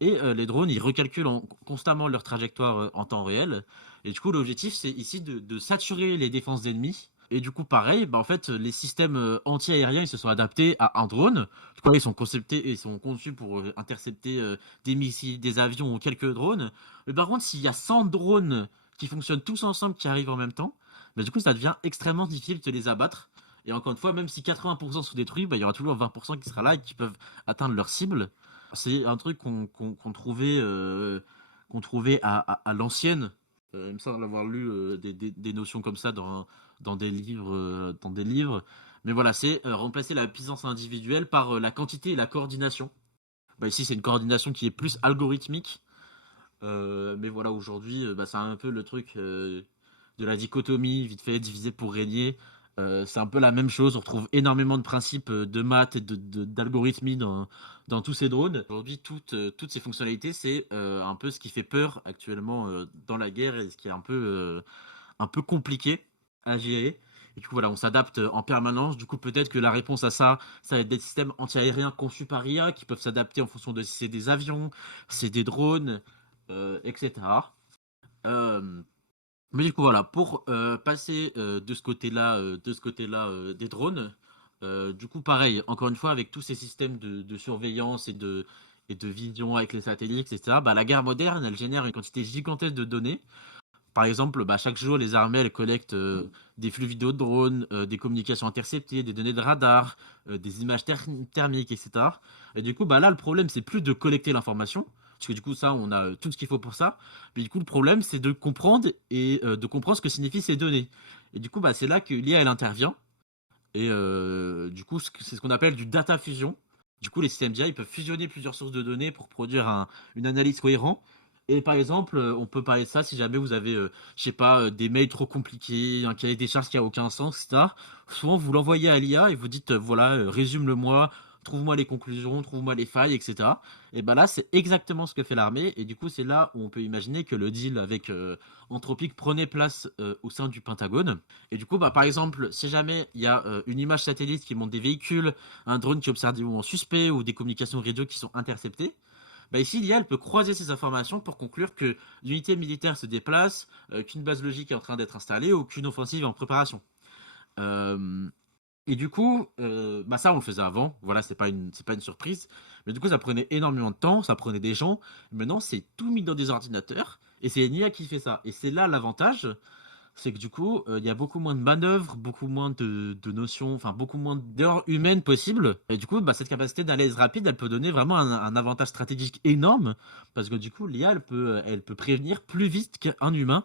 Et les drones, ils recalculent constamment leur trajectoire en temps réel. Et du coup, l'objectif, c'est ici de saturer les défenses ennemies. Et du coup, pareil, bah, en fait, les systèmes anti-aériens, ils se sont adaptés à un drone. Je crois qu'ils sont conceptés et sont conçus pour intercepter des missiles, des avions ou quelques drones. Mais par contre, s'il y a 100 drones qui fonctionnent tous ensemble, qui arrivent en même temps, bah, du coup, ça devient extrêmement difficile de les abattre. Et encore une fois, même si 80% sont détruits, bah, il y aura toujours 20% qui sera là et qui peuvent atteindre leur cible. C'est un truc qu'on trouvait à l'ancienne. Il me semble avoir lu des notions comme ça dans des livres, dans des livres. Mais voilà, c'est remplacer la puissance individuelle par la quantité et la coordination. Bah, ici, c'est une coordination qui est plus algorithmique. Mais voilà, aujourd'hui, bah, c'est un peu le truc de la dichotomie, vite fait, diviser pour régner. C'est un peu la même chose. On retrouve énormément de principes de maths et d'algorithmie dans tous ces drones. Aujourd'hui, toutes ces fonctionnalités, c'est un peu ce qui fait peur actuellement dans la guerre et ce qui est un peu compliqué à gérer. Et du coup, voilà, on s'adapte en permanence. Du coup, peut-être que la réponse à ça, ça va être des systèmes antiaériens conçus par IA qui peuvent s'adapter en fonction de si c'est des avions, si c'est des drones, etc. Euh, mais du coup, voilà, pour passer de ce côté-là des drones, du coup, pareil, encore une fois, avec tous ces systèmes de surveillance et de vision avec les satellites, etc., bah, la guerre moderne, elle génère une quantité gigantesque de données. Par exemple, bah, chaque jour, les armées elles collectent des flux vidéo de drones, des communications interceptées, des données de radar, des images thermiques, etc. Et du coup, bah, là, le problème, c'est plus de collecter l'information, parce que du coup, ça, on a tout ce qu'il faut pour ça. Mais du coup, le problème, c'est de comprendre et de comprendre ce que signifient ces données. Et du coup, bah, c'est là que l'IA, elle intervient. Et du coup, c'est ce qu'on appelle du data fusion. Du coup, les systèmes d'IA, ils peuvent fusionner plusieurs sources de données pour produire une analyse cohérente. Et par exemple, on peut parler de ça si jamais vous avez, je sais pas, des mails trop compliqués, un cahier des charges qui a aucun sens, et cetera. Souvent, vous l'envoyez à l'IA et vous dites, voilà, résume-le-moi, trouve-moi les conclusions, trouve-moi les failles, et cetera. Et ben là, c'est exactement ce que fait l'armée et du coup, c'est là où on peut imaginer que le deal avec, Anthropic prenait place, au sein du Pentagone. Et du coup, bah, par exemple, si jamais il y a, une image satellite qui montre des véhicules, un drone qui observe des mouvements suspects ou des communications radio qui sont interceptées, bah ici, l'IA, elle peut croiser ces informations pour conclure que l'unité militaire se déplace, qu'une base logique est en train d'être installée ou qu'une offensive est en préparation. Euh, et du coup, bah ça, on le faisait avant. Voilà, c'est pas une surprise. Mais du coup, ça prenait énormément de temps, ça prenait des gens. Maintenant, c'est tout mis dans des ordinateurs et c'est une IA qui fait ça. Et c'est là l'avantage, c'est que du coup, il y a beaucoup moins de manœuvres, beaucoup moins de notions, enfin beaucoup moins d'heures humaines possibles. Et du coup, bah, cette capacité d'analyse rapide, elle peut donner vraiment un avantage stratégique énorme, parce que du coup, l'IA, elle peut prévenir plus vite qu'un humain,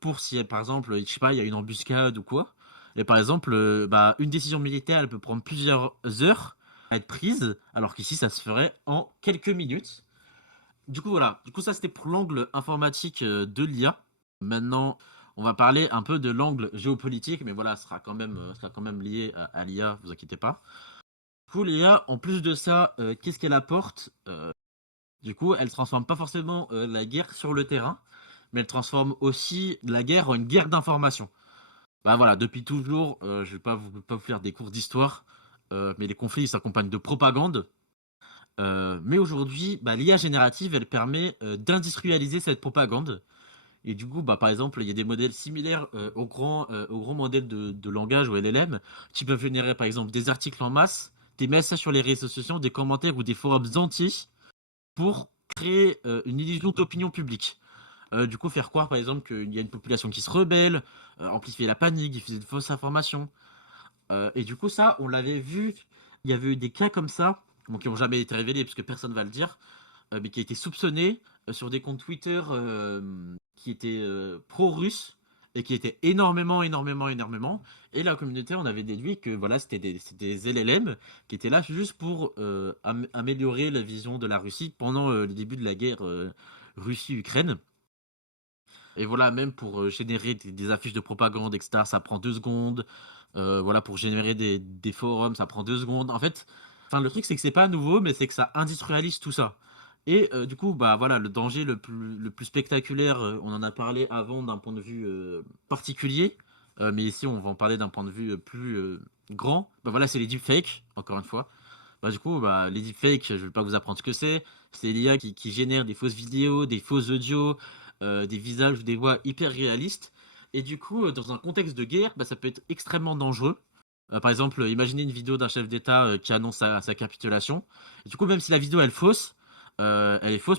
pour si, par exemple, je sais pas, il y a une embuscade ou quoi. Et par exemple, bah, une décision militaire, elle peut prendre plusieurs heures à être prise, alors qu'ici, ça se ferait en quelques minutes. Du coup, voilà. Du coup, ça, c'était pour l'angle informatique de l'IA. Maintenant, on va parler un peu de l'angle géopolitique, mais voilà, ce sera quand même lié à l'IA, vous inquiétez pas. Du coup, l'IA, en plus de ça, qu'est-ce qu'elle apporte? Du coup, elle transforme pas forcément la guerre sur le terrain, mais elle transforme aussi la guerre en une guerre d'information. Bah voilà, depuis toujours, je vais pas vous faire des cours d'histoire, mais les conflits s'accompagnent de propagande. Mais aujourd'hui, bah, l'IA générative, elle permet d'industrialiser cette propagande. Et du coup, bah, par exemple, il y a des modèles similaires aux grands modèles de langage ou LLM qui peuvent générer, par exemple, des articles en masse, des messages sur les réseaux sociaux, des commentaires ou des forums entiers pour créer une illusion d'opinion publique. Du coup, faire croire, par exemple, qu'il y a une population qui se rebelle, amplifier la panique, diffuser de fausses informations. Et du coup, ça, on l'avait vu, il y avait eu des cas comme ça, bon, qui n'ont jamais été révélés parce que personne ne va le dire, mais qui a été soupçonné sur des comptes Twitter qui étaient pro-russes et qui étaient énormément. Et la communauté, on avait déduit que voilà, c'était des LLM qui étaient là juste pour améliorer la vision de la Russie pendant le début de la guerre Russie-Ukraine. Et voilà, même pour générer des affiches de propagande, etc., ça prend 2 secondes. Voilà, pour générer des forums, ça prend 2 secondes. En fait, enfin, le truc, c'est que c'est pas nouveau, mais c'est que ça industrialise tout ça. Et du coup, bah voilà, le danger le plus spectaculaire, on en a parlé avant d'un point de vue particulier, mais ici, on va en parler d'un point de vue plus grand. Bah voilà, c'est les deepfakes, encore une fois. Bah, du coup, bah, les deepfakes, je vais pas vous apprendre ce que c'est. C'est l'IA qui génère des fausses vidéos, des fausses audios, des visages ou des voix hyper réalistes. Et du coup, dans un contexte de guerre, bah, ça peut être extrêmement dangereux. Par exemple, imaginez une vidéo d'un chef d'État qui annonce sa capitulation. Et du coup, même si la vidéo elle est fausse,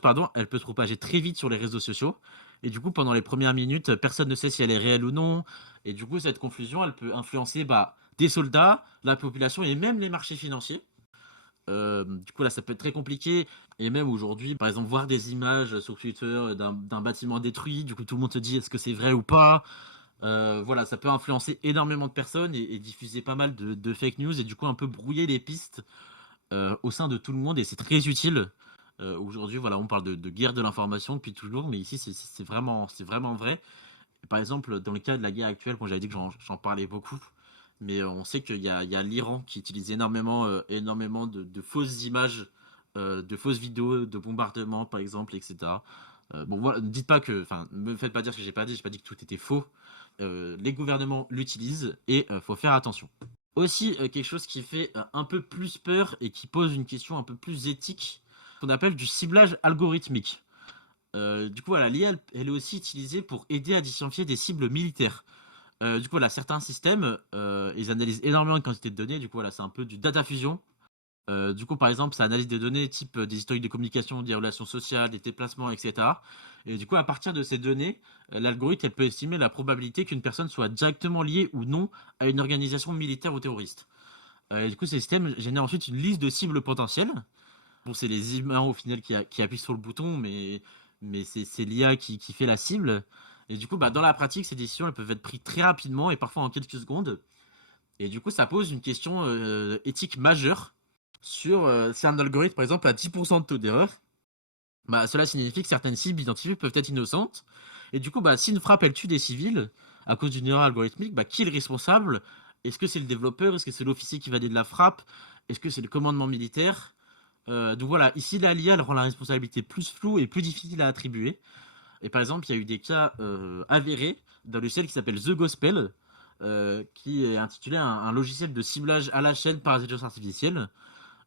pardon, elle peut se propager très vite sur les réseaux sociaux. Et du coup, pendant les premières minutes, personne ne sait si elle est réelle ou non. Et du coup, cette confusion, elle peut influencer bah, des soldats, la population et même les marchés financiers. Du coup, là, ça peut être très compliqué. Et même aujourd'hui, par exemple, voir des images sur Twitter d'un bâtiment détruit, du coup, tout le monde se dit est-ce que c'est vrai ou pas. Voilà, ça peut influencer énormément de personnes et diffuser pas mal de fake news et du coup, un peu brouiller les pistes au sein de tout le monde. Et c'est très utile. Aujourd'hui, voilà, on parle de guerre de l'information depuis toujours, mais ici, c'est vraiment vrai. Par exemple, dans le cas de la guerre actuelle, bon, j'avais dit que j'en parlais beaucoup, mais on sait qu'il y a l'Iran qui utilise énormément de fausses images, de fausses vidéos de bombardements, par exemple, etc. Bon, voilà, ne dites pas que, enfin, ne me faites pas dire ce que j'ai pas dit que tout était faux. Les gouvernements l'utilisent et faut faire attention. Aussi, quelque chose qui fait un peu plus peur et qui pose une question un peu plus éthique, qu'on appelle du ciblage algorithmique. Du coup, voilà, l'IA, elle est aussi utilisée pour aider à identifier des cibles militaires. Du coup, voilà, certains systèmes, ils analysent énormément de quantité de données. Du coup, voilà, c'est un peu du data fusion. Du coup, par exemple, ça analyse des données type des historiques de communication, des relations sociales, des déplacements, etc. Et du coup, à partir de ces données, l'algorithme, elle peut estimer la probabilité qu'une personne soit directement liée ou non à une organisation militaire ou terroriste. Et du coup, ces systèmes génèrent ensuite une liste de cibles potentielles. Bon, c'est les humains au final qui appuient sur le bouton, mais c'est l'IA qui fait la cible. Et du coup, bah, dans la pratique, ces décisions elles peuvent être prises très rapidement et parfois en quelques secondes. Et du coup, ça pose une question éthique majeure sur si un algorithme, par exemple, a 10% de taux d'erreur, Bah, cela signifie que certaines cibles identifiées peuvent être innocentes. Et du coup, bah, si une frappe, elle tue des civils à cause d'une erreur algorithmique, bah, qui est le responsable? Est-ce que c'est le développeur? Est-ce que c'est l'officier qui valide la frappe? Est-ce que c'est le commandement militaire? Donc voilà, ici, la l'IA, elle rend la responsabilité plus floue et plus difficile à attribuer. Et par exemple, il y a eu des cas avérés d'un logiciel qui s'appelle The Gospel, qui est intitulé un logiciel de ciblage à la chaîne par intelligence artificielle,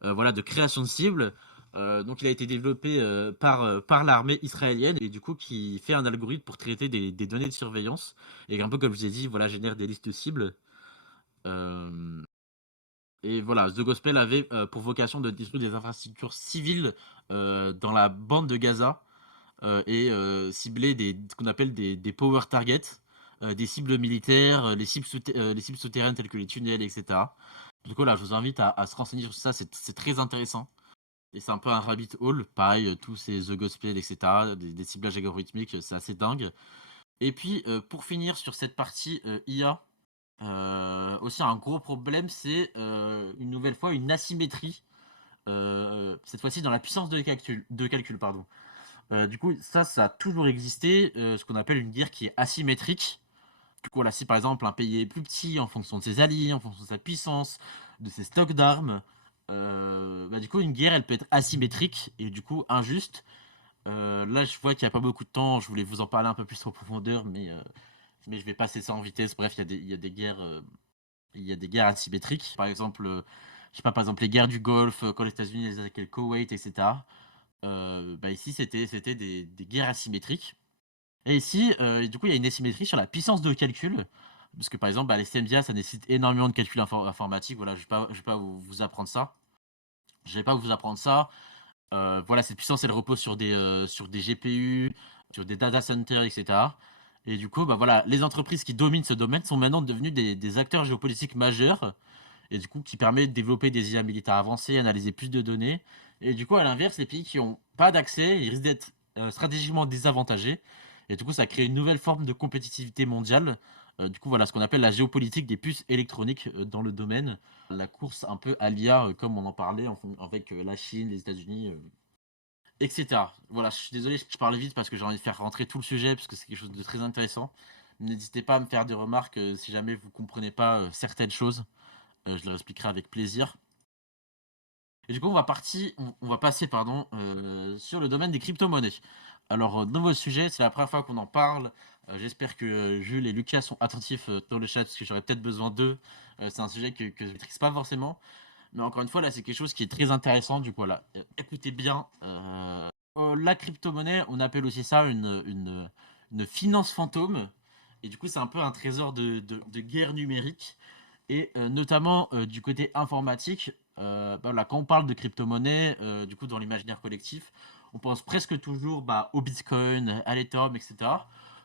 voilà, de création de cibles. Donc, il a été développé par l'armée israélienne et du coup, qui fait un algorithme pour traiter des données de surveillance et un peu comme je vous ai dit, voilà, génère des listes cibles. Euh, et voilà, The Gospel avait pour vocation de détruire des infrastructures civiles dans la bande de Gaza et cibler ce qu'on appelle des power targets, des cibles militaires, les cibles souterraines telles que les tunnels, etc. Du coup, là, je vous invite à se renseigner sur ça, c'est très intéressant. Et c'est un peu un rabbit hole, pareil, tous ces The Gospel, etc., des ciblages algorithmiques, c'est assez dingue. Et puis, pour finir sur cette partie IA, aussi un gros problème, c'est une nouvelle fois une asymétrie, cette fois-ci dans la puissance de calcul, pardon. Du coup, ça a toujours existé, ce qu'on appelle une guerre qui est asymétrique. Du coup, là, si par exemple un pays est plus petit en fonction de ses alliés, en fonction de sa puissance, de ses stocks d'armes, bah, du coup, une guerre, elle peut être asymétrique et du coup injuste. Là, je vois qu'il n'y a pas beaucoup de temps, je voulais vous en parler un peu plus en profondeur, mais je vais passer ça en vitesse. Bref, il y a des guerres, il y a des guerres asymétriques. Par exemple, je sais pas, par exemple les guerres du Golfe, quand les États-Unis les attaquaient le Koweït, etc. Bah ici, c'était des guerres asymétriques. Et ici, du coup, il y a une asymétrie sur la puissance de calcul. Parce que par exemple, bah, les STEMDIA, ça nécessite énormément de calcul informatique. Voilà, je vais pas vous apprendre ça. Je vais pas vous apprendre ça. Voilà, cette puissance, elle repose sur des GPU, sur des data centers, etc. Et du coup, bah voilà, les entreprises qui dominent ce domaine sont maintenant devenues des acteurs géopolitiques majeurs. Et du coup, qui permet de développer des IA militaires avancées, analyser plus de données. Et du coup, à l'inverse, les pays qui n'ont pas d'accès, ils risquent d'être stratégiquement désavantagés. Et du coup, ça crée une nouvelle forme de compétitivité mondiale. Du coup, voilà ce qu'on appelle la géopolitique des puces électroniques dans le domaine. La course un peu à l'IA, comme on en parlait avec la Chine, les États-Unis, etc. Voilà, je suis désolé, je parle vite parce que j'ai envie de faire rentrer tout le sujet, parce que c'est quelque chose de très intéressant. N'hésitez pas à me faire des remarques si jamais vous ne comprenez pas certaines choses. Je leur expliquerai avec plaisir. Et du coup, on va passer pardon, sur le domaine des crypto-monnaies. Alors, nouveau sujet, c'est la première fois qu'on en parle. J'espère que Jules et Lucas sont attentifs dans le chat, parce que j'aurais peut-être besoin d'eux. C'est un sujet que je ne maîtrise pas forcément. Mais encore une fois, là, c'est quelque chose qui est très intéressant. Du coup, voilà, écoutez bien. La crypto-monnaie, on appelle aussi ça une finance fantôme. Et du coup, c'est un peu un trésor de guerre numérique. Et notamment du côté informatique, bah, là, quand on parle de crypto-monnaie, du coup, dans l'imaginaire collectif, on pense presque toujours bah, au Bitcoin, à l'Ethereum, etc.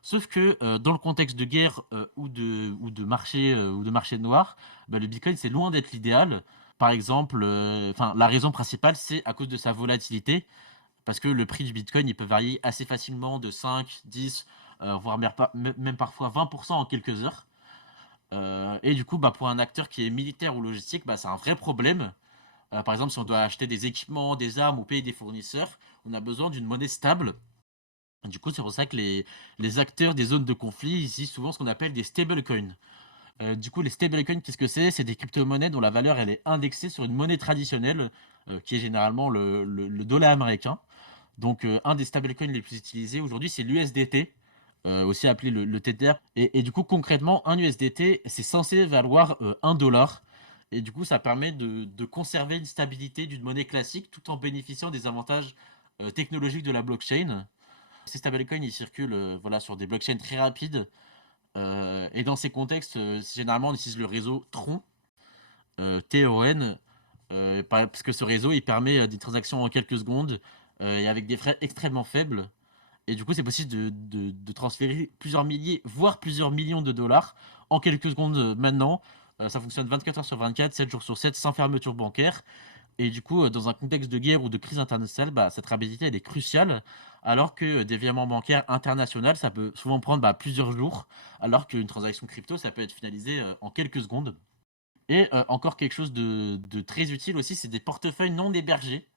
Sauf que dans le contexte de guerre ou de marché noir, bah, le Bitcoin, c'est loin d'être l'idéal. Par exemple, la raison principale, c'est à cause de sa volatilité, parce que le prix du Bitcoin, il peut varier assez facilement de 5, 10, voire même parfois 20% en quelques heures. Et du coup, bah, pour un acteur qui est militaire ou logistique, bah, c'est un vrai problème. Par exemple, si on doit acheter des équipements, des armes ou payer des fournisseurs, on a besoin d'une monnaie stable. Du coup, c'est pour ça que les acteurs des zones de conflit utilisent souvent ce qu'on appelle des stablecoins. Du coup, les stablecoins, qu'est-ce que c'est? C'est des crypto-monnaies dont la valeur elle est indexée sur une monnaie traditionnelle, qui est généralement le dollar américain. Donc, un des stablecoins les plus utilisés aujourd'hui, c'est l'USDT, aussi appelé le Tether. Et du coup, concrètement, un USDT, c'est censé valoir 1 dollar. Et du coup, ça permet de conserver une stabilité d'une monnaie classique tout en bénéficiant des avantages technologiques de la blockchain. Ces stablecoins, ils circulent voilà, sur des blockchains très rapides. Et dans ces contextes, généralement, on utilise le réseau Tron, TON, parce que ce réseau, il permet des transactions en quelques secondes et avec des frais extrêmement faibles. Et du coup, c'est possible de transférer plusieurs milliers, voire plusieurs millions de dollars en quelques secondes maintenant. Ça fonctionne 24 heures sur 24, 7 jours sur 7, sans fermeture bancaire. Et du coup, dans un contexte de guerre ou de crise internationale, bah, cette rapidité, elle est cruciale. Alors que des virements bancaires internationaux, ça peut souvent prendre bah, plusieurs jours. Alors qu'une transaction crypto, ça peut être finalisé en quelques secondes. Et encore quelque chose de très utile aussi, c'est des portefeuilles non hébergés.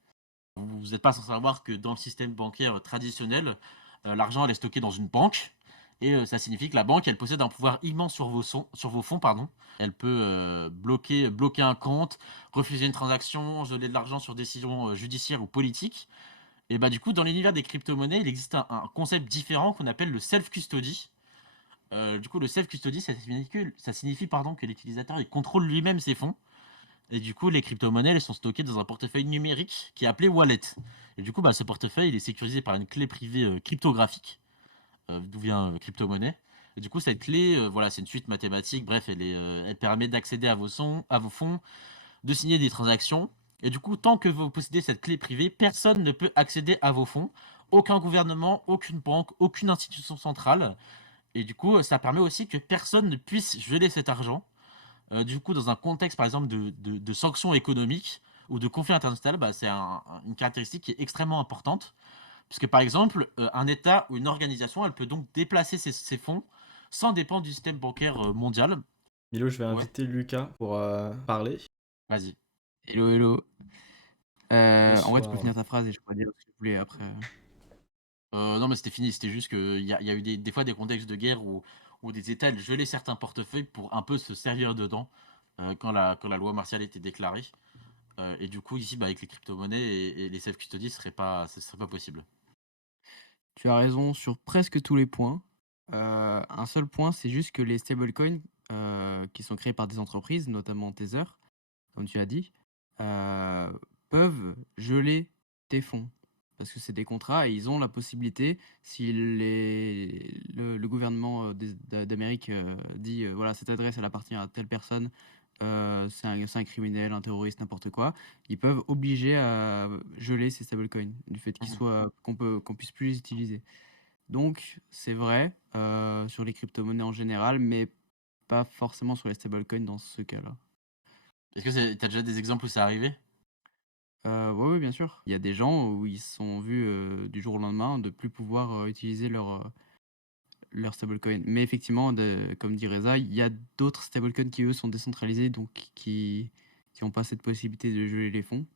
Vous n'êtes pas sans savoir que dans le système bancaire traditionnel, l'argent elle est stocké dans une banque et ça signifie que la banque, elle possède un pouvoir immense sur vos fonds, pardon. Elle peut, bloquer un compte, refuser une transaction, geler de l'argent sur décision, judiciaire ou politique et bah, du coup, dans l'univers des crypto-monnaies, il existe un concept différent qu'on appelle le self-custody. Du coup, le self-custody, ça signifie, pardon, que l'utilisateur, il contrôle lui-même ses fonds et du coup, les crypto-monnaies, elles sont stockées dans un portefeuille numérique qui est appelé wallet. Et du coup, bah, ce portefeuille, il est sécurisé par une clé privée cryptographique, d'où vient crypto-monnaie. Et du coup, cette clé, voilà, c'est une suite mathématique. Bref, elle permet d'accéder à vos fonds, de signer des transactions. Et du coup, tant que vous possédez cette clé privée, personne ne peut accéder à vos fonds. Aucun gouvernement, aucune banque, aucune institution centrale. Et du coup, ça permet aussi que personne ne puisse geler cet argent. Du coup, dans un contexte, par exemple, de sanctions économiques ou de conflits internationaux, bah, c'est une caractéristique qui est extrêmement importante. Puisque, par exemple, un État ou une organisation, elle peut donc déplacer ses fonds sans dépendre du système bancaire mondial. Milo, je vais Ouais, inviter Lucas pour parler. vas-y. Hello, hello. En vrai, tu peux Bonsoir. finir ta phrase et je pourrais dire ce que je voulais après. Non, mais c'était fini. C'était juste qu'il y a eu des fois des contextes de guerre où des États ils gelaient certains portefeuilles pour un peu se servir dedans quand la loi martiale était déclarée. Et du coup, ici, bah, avec les crypto-monnaies et les self-custody, ce serait pas possible. Tu as raison sur presque tous les points. Un seul point, c'est juste que les stablecoins qui sont créés par des entreprises, notamment Tether, comme tu as dit, euh, peuvent geler tes fonds. Parce que c'est des contrats et ils ont la possibilité, si le gouvernement d'Amérique dit voilà, cette adresse elle appartient à telle personne, c'est un criminel, un terroriste, n'importe quoi, ils peuvent obliger à geler ces stablecoins du fait qu'ils Mhm. soient qu'on puisse plus les utiliser. Donc c'est vrai sur les crypto-monnaies en général, mais pas forcément sur les stablecoins dans ce cas-là. Est-ce que t'as déjà des exemples où c'est arrivé? Ouais, ouais, bien sûr. Il y a des gens où ils se sont vus du jour au lendemain de plus pouvoir utiliser leur stablecoin. Mais effectivement, comme dit Reza, il y a d'autres stablecoins qui eux sont décentralisés, donc qui n'ont pas cette possibilité de geler les fonds.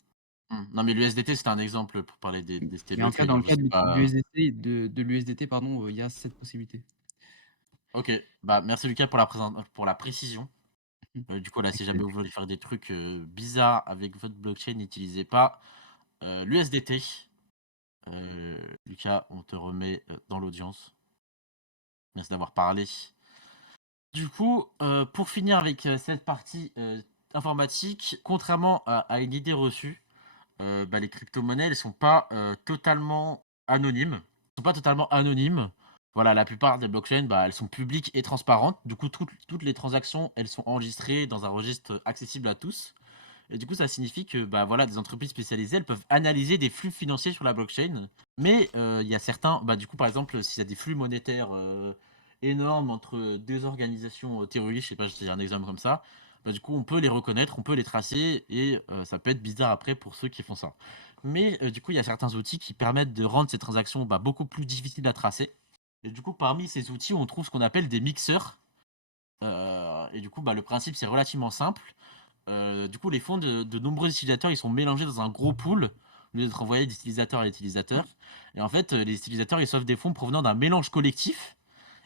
Non, mais l'USDT, c'était un exemple pour parler des Mais en tout cas, stablecoins. dans Donc, le je cas sais de pas. l'USDT, de l'USDT, pardon, il y a cette possibilité. Ok, bah merci Lucas pour la précision. Mhm. Du coup, là, si Avec jamais plaisir. vous voulez faire des trucs bizarres avec votre blockchain, n'utilisez pas l'USDT. Lucas, on te remet dans l'audience. Merci d'avoir parlé. Du coup, pour finir avec cette partie informatique, contrairement à une idée reçue, bah, les crypto-monnaies, elles sont pas totalement anonymes. Elles sont pas totalement anonymes. Voilà, la plupart des blockchains, bah, elles sont publiques et transparentes. Du coup, toutes les transactions, elles sont enregistrées dans un registre accessible à tous. Et du coup, ça signifie que bah, voilà, des entreprises spécialisées, elles peuvent analyser des flux financiers sur la blockchain. Mais il y a certains, bah, du coup, par exemple, s'il y a des flux monétaires énormes entre deux organisations terroristes, je sais pas, je te dis un exemple comme ça, bah, du coup, on peut les reconnaître, on peut les tracer, et ça peut être bizarre après pour ceux qui font ça. Mais du coup, il y a certains outils qui permettent de rendre ces transactions bah, beaucoup plus difficiles à tracer. Et du coup, parmi ces outils, on trouve ce qu'on appelle des mixeurs. Et du coup, bah, le principe, c'est relativement simple. Du coup, les fonds de nombreux utilisateurs, ils sont mélangés dans un gros pool, au lieu d'être envoyés d'utilisateur à utilisateur. Et en fait, les utilisateurs, ils reçoivent des fonds provenant d'un mélange collectif.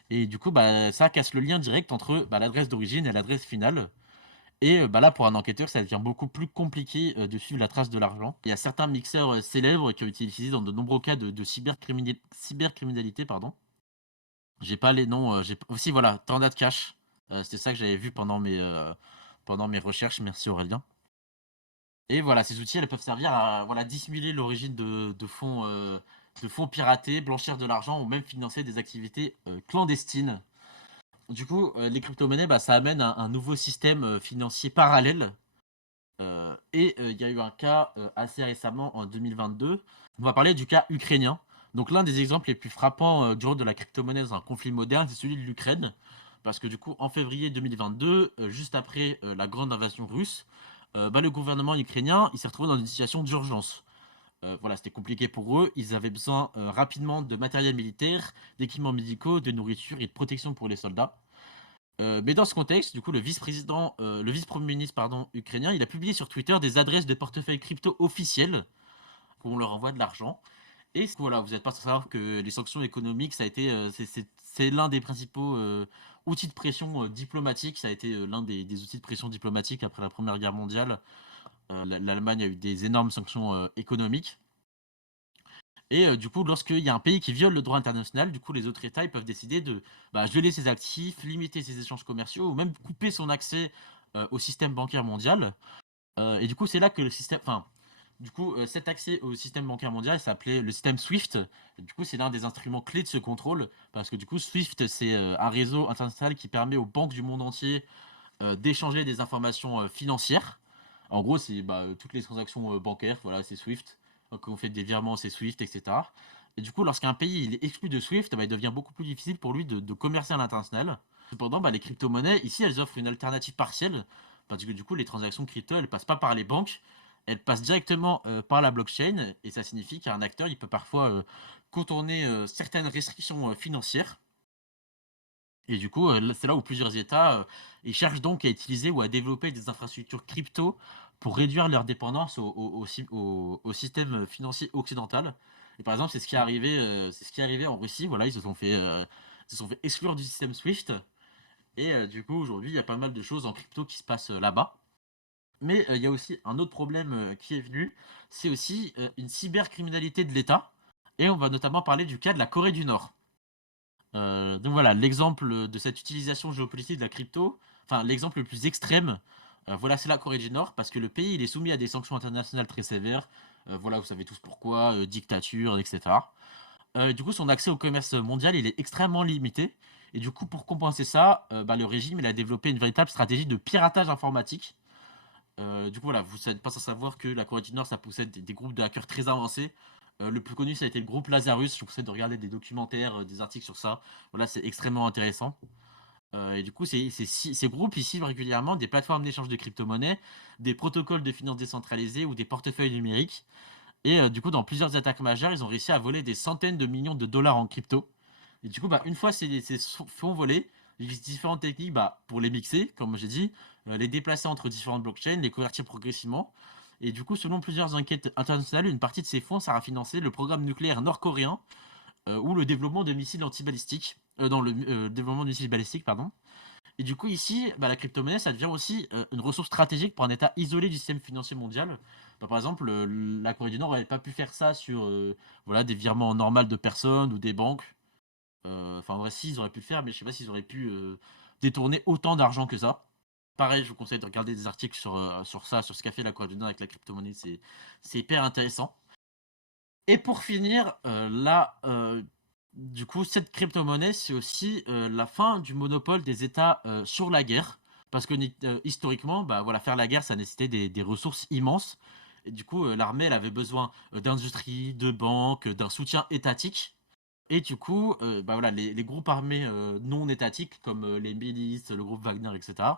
Et du coup, bah, ça casse le lien direct entre bah, l'adresse d'origine et l'adresse finale. Et bah, là, pour un enquêteur, ça devient beaucoup plus compliqué de suivre la trace de l'argent. Il y a certains mixeurs célèbres qui ont été utilisés dans de nombreux cas de cybercriminalité, pardon. J'ai pas les noms. Aussi, voilà, Tornado Cash. C'était ça que j'avais vu pendant mes recherches. Merci Aurélien. Et voilà, ces outils, elles peuvent servir à voilà, dissimuler l'origine de fonds piratés, blanchir de l'argent ou même financer des activités clandestines. Du coup, les crypto-monnaies, bah, ça amène un nouveau système financier parallèle. Et il y a eu un cas assez récemment, en 2022. On va parler du cas ukrainien. Donc l'un des exemples les plus frappants du rôle de la crypto-monnaie dans un conflit moderne, c'est celui de l'Ukraine. Parce que du coup, en février 2022, juste après la grande invasion russe, bah, le gouvernement ukrainien il s'est retrouvé dans une situation d'urgence. Voilà, c'était compliqué pour eux. Ils avaient besoin rapidement de matériel militaire, d'équipements médicaux, de nourriture et de protection pour les soldats. Mais dans ce contexte, du coup, le vice-premier ministre, pardon, ukrainien, il a publié sur Twitter des adresses de portefeuilles crypto officielles qu'on leur envoie de l'argent. Et voilà, vous n'êtes pas sans savoir que les sanctions économiques, ça a été, c'est l'un des principaux outils de pression diplomatique. Ça a été l'un des outils de pression diplomatique après la Première Guerre mondiale. L'Allemagne a eu des énormes sanctions économiques. Et du coup, lorsqu'il y a un pays qui viole le droit international, du coup, les autres États, ils peuvent décider de geler ses actifs, limiter ses échanges commerciaux ou même couper son accès au système bancaire mondial. Et du coup, c'est là que le système, enfin, du coup, cet accès au système bancaire mondial s'appelait le système SWIFT. Du coup, c'est l'un des instruments clés de ce contrôle parce que du coup, SWIFT, c'est un réseau international qui permet aux banques du monde entier d'échanger des informations financières. En gros, c'est toutes les transactions bancaires, voilà, c'est SWIFT. Donc, on fait des virements, c'est SWIFT, etc. Et du coup, lorsqu'un pays il est exclu de SWIFT, il devient beaucoup plus difficile pour lui de commercer à l'international. Cependant, les crypto-monnaies, ici, elles offrent une alternative partielle, parce que du coup, les transactions crypto, elles passent pas par les banques, elles passent directement par la blockchain, et ça signifie qu'un acteur, il peut parfois contourner certaines restrictions financières. Et du coup, c'est là où plusieurs États, ils cherchent donc à utiliser ou à développer des infrastructures crypto pour réduire leur dépendance au système financier occidental. Et par exemple, c'est ce qui est arrivé en Russie. Voilà, ils se sont fait exclure du système SWIFT. Et du coup, aujourd'hui, il y a pas mal de choses en crypto qui se passent là-bas. Mais il y a aussi un autre problème qui est venu, c'est aussi une cybercriminalité de l'État. Et on va notamment parler du cas de la Corée du Nord. Donc voilà, l'exemple de cette utilisation géopolitique de la crypto, enfin l'exemple le plus extrême, voilà, c'est la Corée du Nord, parce que le pays il est soumis à des sanctions internationales très sévères. Voilà, vous savez tous pourquoi, dictature, etc. Du coup, son accès au commerce mondial, il est extrêmement limité. Et du coup, pour compenser ça, le régime il a développé une véritable stratégie de piratage informatique. Du coup, voilà, vous n'êtes pas sans savoir que la Corée du Nord, ça possède des groupes de hackers très avancés. Le plus connu, ça a été le groupe Lazarus. Je vous conseille de regarder des documentaires, des articles sur ça. Voilà, c'est extrêmement intéressant. Et du coup, ces groupes, ils ciblent régulièrement des plateformes d'échange de crypto-monnaies, des protocoles de finances décentralisés ou des portefeuilles numériques. Et du coup, dans plusieurs attaques majeures, ils ont réussi à voler des centaines de millions de dollars en crypto. Et du coup, une fois ces fonds volés, il existe différentes techniques pour les mixer, comme j'ai dit, les déplacer entre différentes blockchains, les convertir progressivement. Et du coup, selon plusieurs enquêtes internationales, une partie de ces fonds sera financée le programme nucléaire nord-coréen ou le développement de missiles antibalistiques, dans le développement de missiles balistiques, pardon. Et du coup, ici, la crypto-monnaie, ça devient aussi une ressource stratégique pour un État isolé du système financier mondial. Par exemple, la Corée du Nord n'aurait pas pu faire ça sur voilà, des virements normaux de personnes ou des banques. Enfin, en vrai, si, ils auraient pu le faire, mais je sais pas s'ils auraient pu détourner autant d'argent que ça. Pareil, je vous conseille de regarder des articles sur ça, sur ce qu'a fait la Corée du Nord avec la crypto-monnaie. C'est hyper intéressant. Et pour finir, du coup, cette crypto-monnaie, c'est aussi la fin du monopole des États sur la guerre. Parce que historiquement, voilà, faire la guerre, ça nécessitait des ressources immenses. Et du coup, l'armée, elle avait besoin d'industrie, de banques, d'un soutien étatique. Et du coup, voilà, les groupes armés non étatiques, comme les milices, le groupe Wagner, etc.,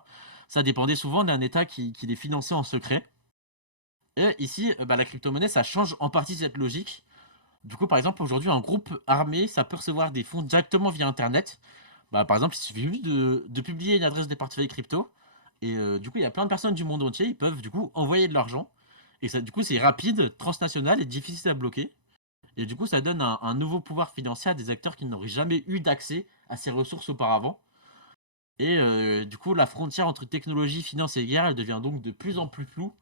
ça dépendait souvent d'un État qui les finançait en secret. Et ici, la crypto-monnaie, ça change en partie cette logique. Du coup, par exemple, aujourd'hui, un groupe armé, ça peut recevoir des fonds directement via Internet. Par exemple, il suffit juste de publier une adresse des portefeuilles crypto. Et du coup, il y a plein de personnes du monde entier, ils peuvent du coup envoyer de l'argent. Et ça, du coup, c'est rapide, transnational et difficile à bloquer. Et du coup, ça donne un nouveau pouvoir financier à des acteurs qui n'auraient jamais eu d'accès à ces ressources auparavant. Et du coup, la frontière entre technologie, finance et guerre, elle devient donc de plus en plus floue.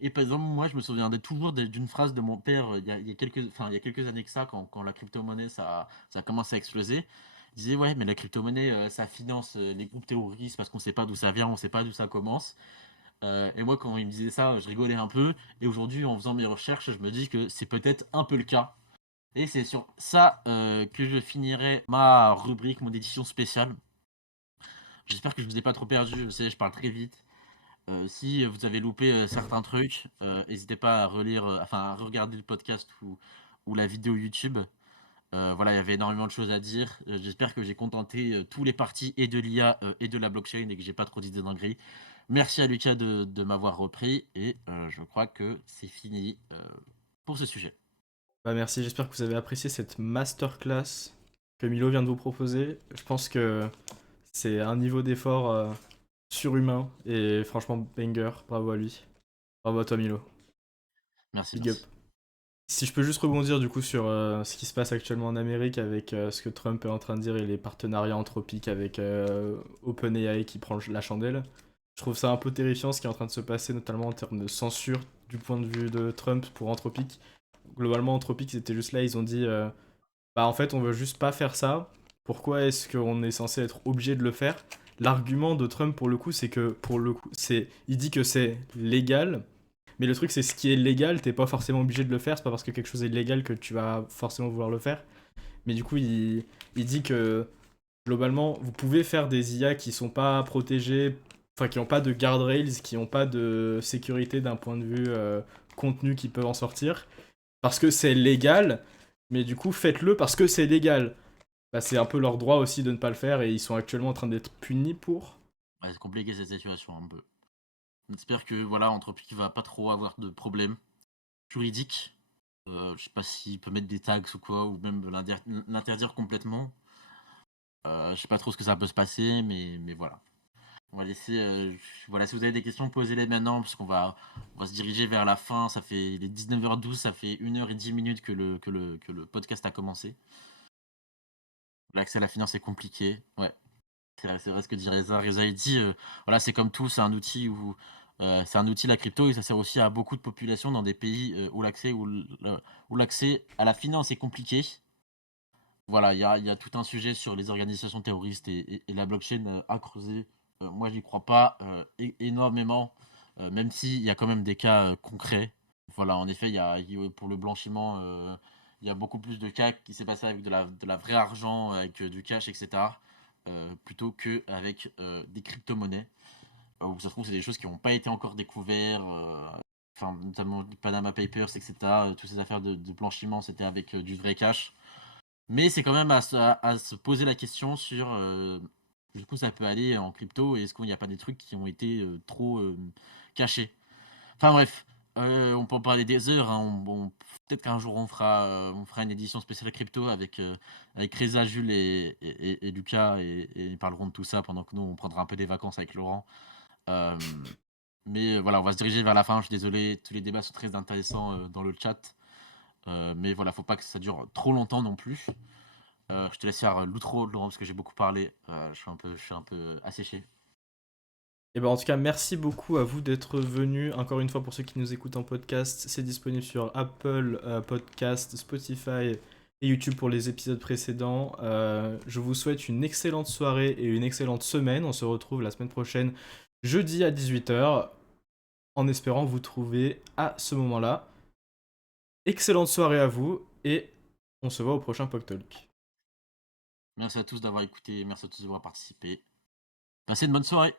Et par exemple, moi, je me souviendrai toujours d'une phrase de mon père il y a quelques années que ça, quand la crypto-monnaie, ça a commencé à exploser. Il disait, ouais, mais la crypto-monnaie, ça finance les groupes terroristes parce qu'on sait pas d'où ça vient, on sait pas d'où ça commence. Et moi, quand il me disait ça, je rigolais un peu. Et aujourd'hui, en faisant mes recherches, je me dis que c'est peut-être un peu le cas. Et c'est sur ça que je finirai ma rubrique, mon édition spéciale. J'espère que je vous ai pas trop perdu, je sais, je parle très vite. Si vous avez loupé certains trucs, n'hésitez pas à relire, à regarder le podcast ou la vidéo YouTube. Voilà, il y avait énormément de choses à dire. J'espère que j'ai contenté tous les parties et de l'IA et de la blockchain et que j'ai pas trop d'idées dingueries. Merci à Lucas de m'avoir repris et je crois que c'est fini pour ce sujet. Bah merci, j'espère que vous avez apprécié cette masterclass que Milo vient de vous proposer. Je pense que c'est un niveau d'effort surhumain et franchement banger. Bravo à lui. Bravo à toi Milo. Merci, Big up. merci. Si je peux juste rebondir du coup sur ce qui se passe actuellement en Amérique avec ce que Trump est en train de dire et les partenariats anthropiques avec OpenAI qui prend la chandelle, je trouve ça un peu terrifiant ce qui est en train de se passer, notamment en termes de censure du point de vue de Trump pour Anthropic. Globalement, Anthropic, ils étaient juste là, ils ont dit bah en fait, on veut juste pas faire ça. Pourquoi est-ce qu'on est censé être obligé de le faire? L'argument de Trump pour le coup, c'est que il dit que c'est légal, mais le truc c'est ce qui est légal, t'es pas forcément obligé de le faire. C'est pas parce que quelque chose est légal que tu vas forcément vouloir le faire. Mais du coup, il dit que globalement, vous pouvez faire des IA qui sont pas protégées, enfin qui ont pas de guardrails, qui ont pas de sécurité d'un point de vue contenu qui peuvent en sortir, parce que c'est légal. Mais du coup, faites-le parce que c'est légal. Bah, c'est un peu leur droit aussi de ne pas le faire et ils sont actuellement en train d'être punis pour. Ouais, c'est compliqué cette situation un peu. On espère que voilà, Anthropic va pas trop avoir de problèmes juridiques. Je sais pas s'il peut mettre des tags ou quoi, ou même l'interdire complètement. Je sais pas trop ce que ça peut se passer, mais voilà. On va laisser. Voilà, si vous avez des questions, posez-les maintenant, parce on va se diriger vers la fin. Ça fait les 19h12, ça fait 1h10 que le podcast a commencé. L'accès à la finance est compliqué. Ouais, c'est vrai ce que dit Reza. Reza, il dit, voilà, c'est comme tout, c'est un outil la crypto et ça sert aussi à beaucoup de populations dans des pays où l'accès à la finance est compliqué. Voilà, il y a tout un sujet sur les organisations terroristes et la blockchain à creuser. Moi, j'y crois pas énormément, même s'il y a quand même des cas concrets. Voilà, en effet, pour le blanchiment, il y a beaucoup plus de cas qui s'est passé avec de la vraie argent, avec du cash, etc., plutôt qu'avec des crypto-monnaies, où ça se trouve, c'est des choses qui n'ont pas été encore découvertes, enfin, notamment les Panama Papers, etc., toutes ces affaires de blanchiment, c'était avec du vrai cash. Mais c'est quand même à se poser la question sur jusqu'où ça peut aller en crypto et est-ce qu'il n'y a pas des trucs qui ont été trop cachés. Enfin bref, on peut en parler des heures, hein, peut-être qu'un jour on fera une édition spéciale crypto avec Reza, Jules et Lucas et ils parleront de tout ça pendant que nous on prendra un peu des vacances avec Laurent. Euh, mais voilà, on va se diriger vers la fin. Je suis désolé, tous les débats sont très intéressants dans le chat. Mais voilà, faut pas que ça dure trop longtemps non plus. Je te laisse faire l'outro, Laurent, parce que j'ai beaucoup parlé. Je suis un peu asséché. Et ben en tout cas, merci beaucoup à vous d'être venus. Encore une fois, pour ceux qui nous écoutent en podcast, c'est disponible sur Apple Podcast, Spotify et YouTube pour les épisodes précédents. Je vous souhaite une excellente soirée et une excellente semaine. On se retrouve la semaine prochaine, jeudi à 18h, en espérant vous trouver à ce moment-là. Excellente soirée à vous et on se voit au prochain Pog Talk. Merci à tous d'avoir écouté, merci à tous d'avoir participé. Passez une bonne soirée.